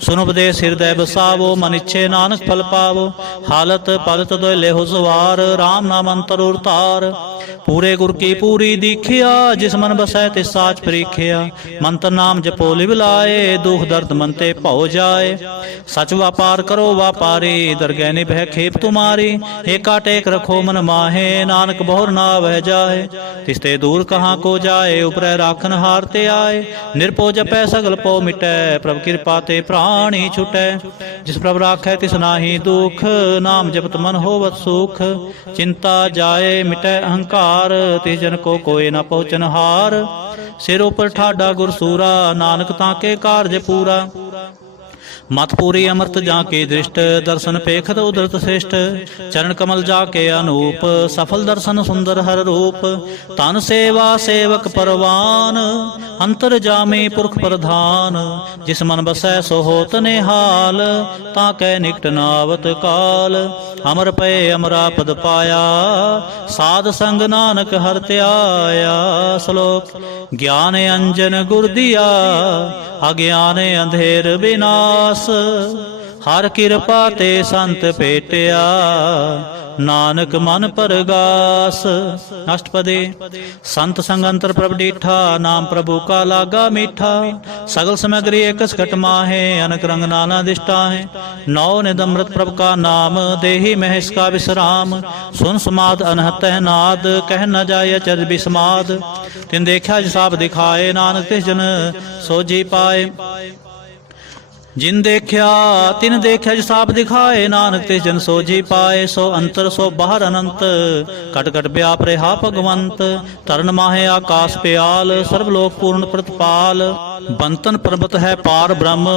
सुन उपदेश हृदय बसावो। मन इच्छे नानक फल पावो, हालत पालत दोय ले हो सवार। राम नाम अंतर उतार, पूरे गुर की पूरी दीखिया। जिस मन बसै तिस साच परीखिया। मंत्र नाम जपो लिव लाए, दुख दर्द मन ते भौ जाए। सच व्यापार करो व्यापारी, दरगह निभै खेप तुम्हारी। एका टेक रखो मन माहे, नानक बहुर ना वह जाए। तिसते दूर कहाँ को जाए, उपरै राखन हार ते आए। निरपो जपै सगल पो मिटै, प्रभ कृपा ते प्राणी छुटै। जिस प्रभ राखै तिस नाहि दुख, नाम जपत मन होवत सुख। चिंता जाए मिटै अहंकार, तिस जन को कोय न पहुँचन हार। सिर ऊपर ठाडा गुरसूरा, नानक ताके कारज पूरा। मत पूरी अमृत जाके दृष्ट, दर्शन पेखत उदरत श्रेष्ठ। चरण कमल जाके अनूप, सफल दर्शन सुंदर हर रूप। तन सेवा सेवक परवान, अंतर जामे पुरख प्रधान। जिस मन बसै सो होत निहाल, ताकै निकट नावत काल। अमर पै अमरा पद पाया, साध संग नानक हर त्याया। श्लोक। ज्ञान अंजन गुर दिया, अज्ञान अंधेर विनाश। हर कृपा ते संत पेटिया, नानक मन परगास। अष्टपदी। संत संग अंतर प्रभ डीठा, नाम प्रभु का लागा मीठा। सगल सामग्री एकस घट माहे, अनक रंग नाना दिष्टा है। नौ निद अमृत प्रभ का नाम, देहि महेश का विश्राम। सुन समाद अनहत नाद, कह न जाय चर बिस्माद। तिन देखा जिसाब दिखाए, नानक तिस जन सोजी पाए। जिन देखा तिन देखा जिस आप दिखाए, नानक तिस जन सोझी पाए। सो अंतर सो बाहर अनंत, कट कट व्याप रहा भगवंत। तरन माहे आकाश प्याल, सर्वलोक पूर्ण प्रतिपाल। बंतन पर्वत है पार ब्रह्म,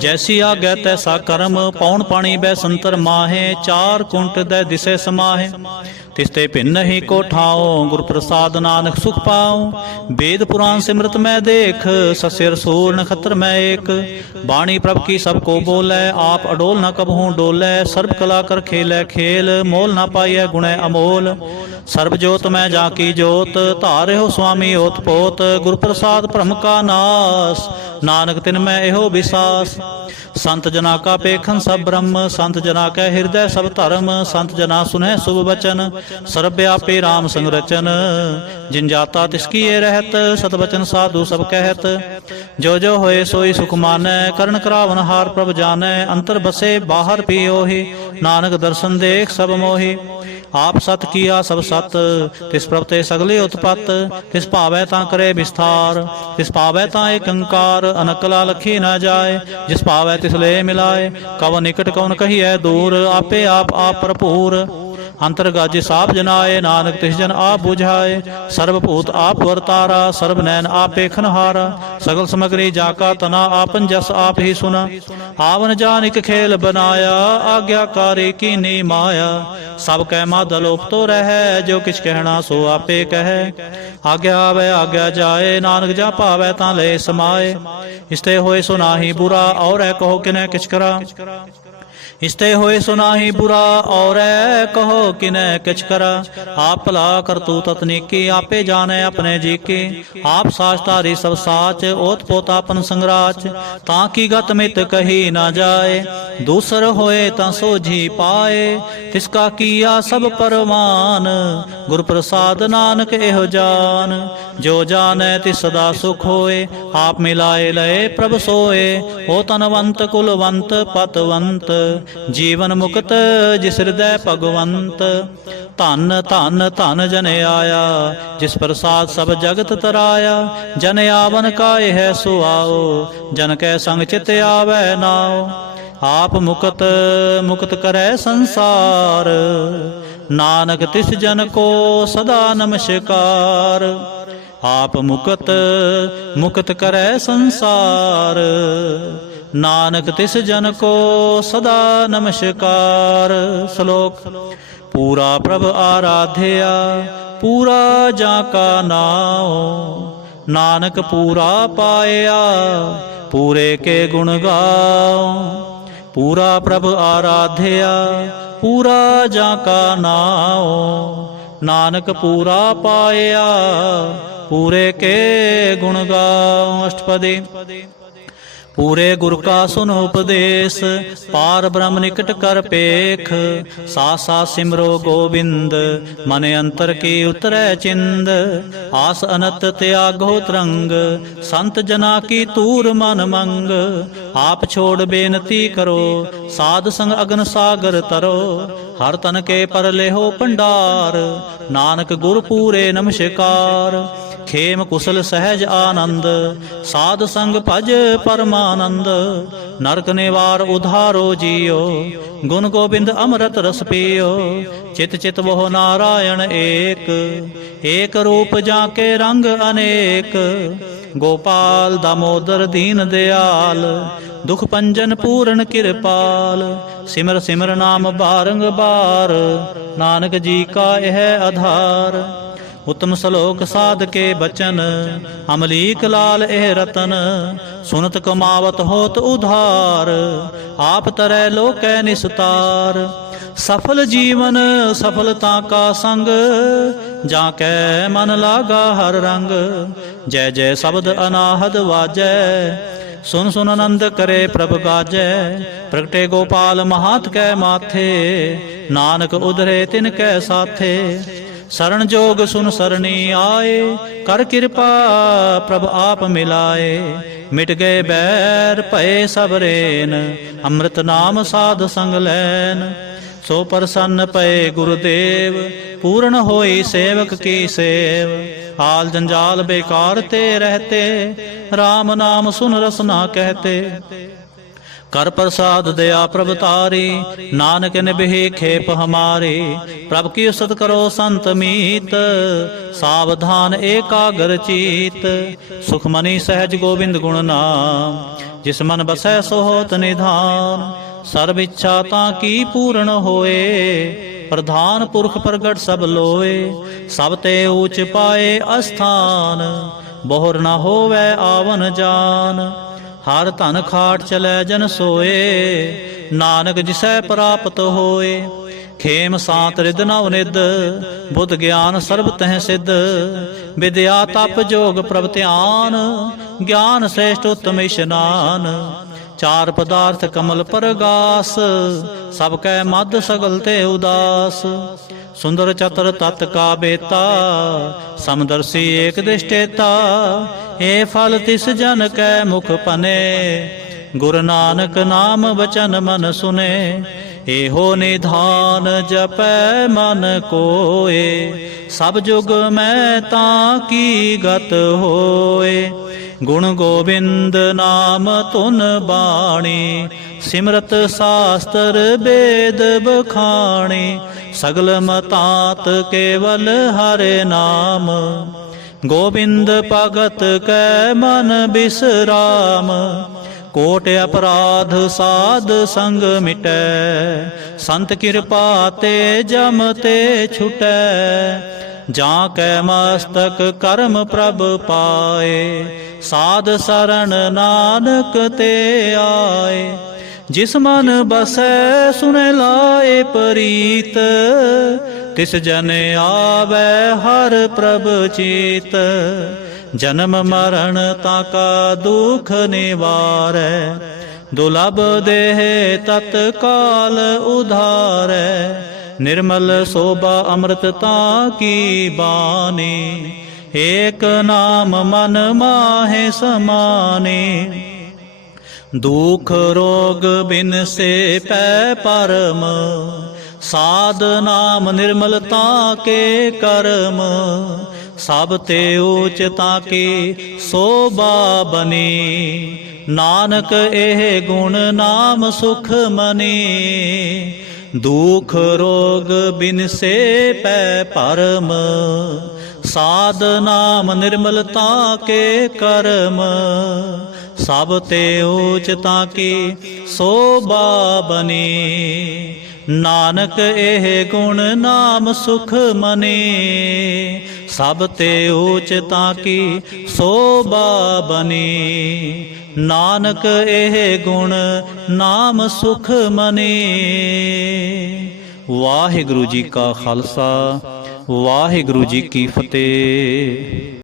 जैसी आज्ञा तैसा कर्म। पौन पाणी बै संतर माहे, चार कुंट दै दिसे समाहे। तिसते भिन्न ही को ठाओ, गुर प्रसाद नानक सुख पाओ। वेद पुराण सिमरत मैं देख, सस्य रसूल नखत्र मैं एक। बाणी प्रभ की सबको बोलै, आप अडोल न कबहूँ डोलै। सर्व कला कर खेलै खेल, मोल न पाइयै गुणै अमोल। सर्व जोत मैं जाकी जोत, धारे हो स्वामी ओत पोत। गुर प्रसाद भ्रम का नाश, नानक तिन मैं एहो विसास। संत जना का पेखन सब ब्रह्म, संत जना कै हृदय सब धर्म। संत जना सुनह शुभ वचन, सर्व व्यापी राम संग रचन। जिन जाता तिसकी ये रहत, सत वचन साधु सब कहत। जो जो होए सोई सुख मानै, करण करावन हार प्रभ जानै। अंतर बसे बाहर भी ओहि, नानक दर्शन देख सब मोहि। आप सत किया सब सत, तिस प्रभ ते सगले उत्पत। तिस भावै तां करे विस्तार, तिस पावै तां एक अंकार। अनकला लखी न जाए, जिस भावै तिस ले मिलाए। कवन निकट कवन कहिए दूर, आपे आप भरपूर। अंतर्गाजी साप जनाए, नानक तिस जन आप बुझाए। सर्वभूत आप वर्तारा, सर्व नैन आप पेखन हारा। सगल समग्री जाका तना, आपन जस आप ही सुना। आवन जानिक खेल बनाया, आज्ञाकारी कीनी माया। सब कै मादल उपतो रहे, जो किछ कहना सो आपे कहे। आज्ञा आवे आज्ञा जाए, नानक जा पावै तां ले समाए। इसते होए सो नाहि बुरा, और कहो किनै किछ करा। इसते होए सो नाहि बुरा, और कहो किनै किछ करा। आप भला करतू ततनीकी, आपे जाने अपने जी की। आप साचधारी सब साच, ओत पोत आपन संगराच। ताकि गत मित कही न जाए, दूसर होए तां सोझी पाए। तिसका किया सब परमान, गुर प्रसाद नानक एहो जान। जो जाने तिस सदा सुख होए, आप मिलाए लए प्रभ सोए। हो तनवंत कुलवंत पतवंत, जीवन मुक्त जिस हृदय भगवंत। धन धन धन जन आया, जिस प्रसाद सब जगत तराया। जन आवन काए है सुआओ, जन कै संग चित आवे नाओ। आप मुक्त मुक्त करे संसार, नानक तिस जन को सदा नमस्कार। आप मुक्त मुक्त करे संसार, नानक तिस जन को सदा नमस्कार। श्लोक। पूरा प्रभ आराध्या, पूरा जाका नाओ। नानक पूरा पाया, पूरे के गुण गाओ। पूरा प्रभ आराध्या, पूरा जाका नाओ। नानक पूरा पाया, पूरे के गुण गाओ। अष्टपदी। पूरे गुर का सुन उपदेश, पार ब्रह्म निकट कर पेख। सा सिमरो गोविंद, मन अंतर की उतरै चिंद। आस अनत त्यागो तरंग, संत जना की तूर मन मंग। आप छोड़ बेनती करो, साध संग अगन सागर तरो। हर तन के पर लेहो भंडार, नानक गुर पूरे नमस्कार। खेम कुशल सहज आनंद, साध संग भज परमानंद। नरक निवार उधारो जियो, गुण गोविंद अमृत रस पियो। चित चित वह नारायण एक, एक रूप जाके रंग अनेक। गोपाल दामोदर दीन दयाल, दुख पंजन पूर्ण कृपाल। सिमर सिमर नाम बारंबार, नानक जी का यह आधार। उत्तम श्लोक साध के बचन, अमलीक लाल एह रतन। सुनत कमावत होत उधार, आप तरह लोकै निस्तार। सफल जीवन सफलता का संग, जाकै मन लागा हर रंग। जय जय शब्द अनाहद वाजै, सुन सुन आनंद करे प्रभ गाजै। प्रगटे गोपाल महात कै माथे, नानक उधरे तिन कै साथे। शरण जोग सुन सरनी आए, कर कृपा प्रभ आप मिलाए। मिट गए बैर भय सब रेन, अमृत नाम साध संग लैन। सो प्रसन्न पए गुरुदेव, पूर्ण होई सेवक की सेव। हाल जंजाल बेकार ते रहते, राम नाम सुन रसना कहते। कर प्रसाद दया प्रभ तारी, नानक निबहि खेप हमारे। प्रभ की उसत करो संत मीत, सावधान एकाग्र चीत। सुखमणि सहज गोविंद गुण नाम, जिस मन बसै सो होत निधान। सर्व इच्छा ताकी पूर्ण होए, प्रधान पुरख प्रगट सब लोए। सब ते ऊच पाए अस्थान, बोहर न होवै आवन जान। हर धन खाट चलै जन सोए, नानक जिसै प्राप्त होए। खेम सांत रिद नव निद, बुद्ध ज्ञान सर्ब तह सिद्ध। विद्या तप जोग प्रभ ध्यान, ज्ञान श्रेष्ठ उत्तम इशनान। चार पदार्थ कमल परगास, सब कै मद सगल ते उदास। सुंदर चतर तत् का बेता, समदर्शी एक दृष्टेता। ए फल तिस जन कै मुख पने, गुरु नानक नाम बचन मन सुने। एहो निधान जपै मन कोय, सब जुग मैं ताकी गत होए। गुण गोविंद नाम तुन बाणी, सिमरत शास्त्र वेद बखाणी। सगल मतात केवल हरे नाम, गोविंद भगत कै मन बिसराम। कोट अपराध साध संग मिटै, संत कृपा ते जम ते छुटै। जा कै मस्तक कर्म प्रभ पाए, साध सरन नानक ते आए। जिस मन बसै सुन लाए प्रीत, तिस जन आवे हर प्रभ चीत। जन्म मरण ताका दुख निवारै, दुर्लभ देह तत्काल उधारै। निर्मल शोभा अमृत ताकी बानी, एक नाम मन माहे समाने। दुख रोग बिन से पै परम, साध नाम निर्मलता के कर्म। सब ते ऊच ताकी शोभा बनी, नानक एह गुण नाम सुख मनी। दुख रोग बिन से पै परम, साध नाम निर्मलता के कर्म। सब ते ऊच ताकी शोभा बनी, नानक एह गुण नाम सुख मनी। सब ते ऊच ताकी शोभा बनी, नानक एह गुण नाम सुख मनी। वाहिगुरु जी का खालसा, वाहिगुरु जी की फतेह।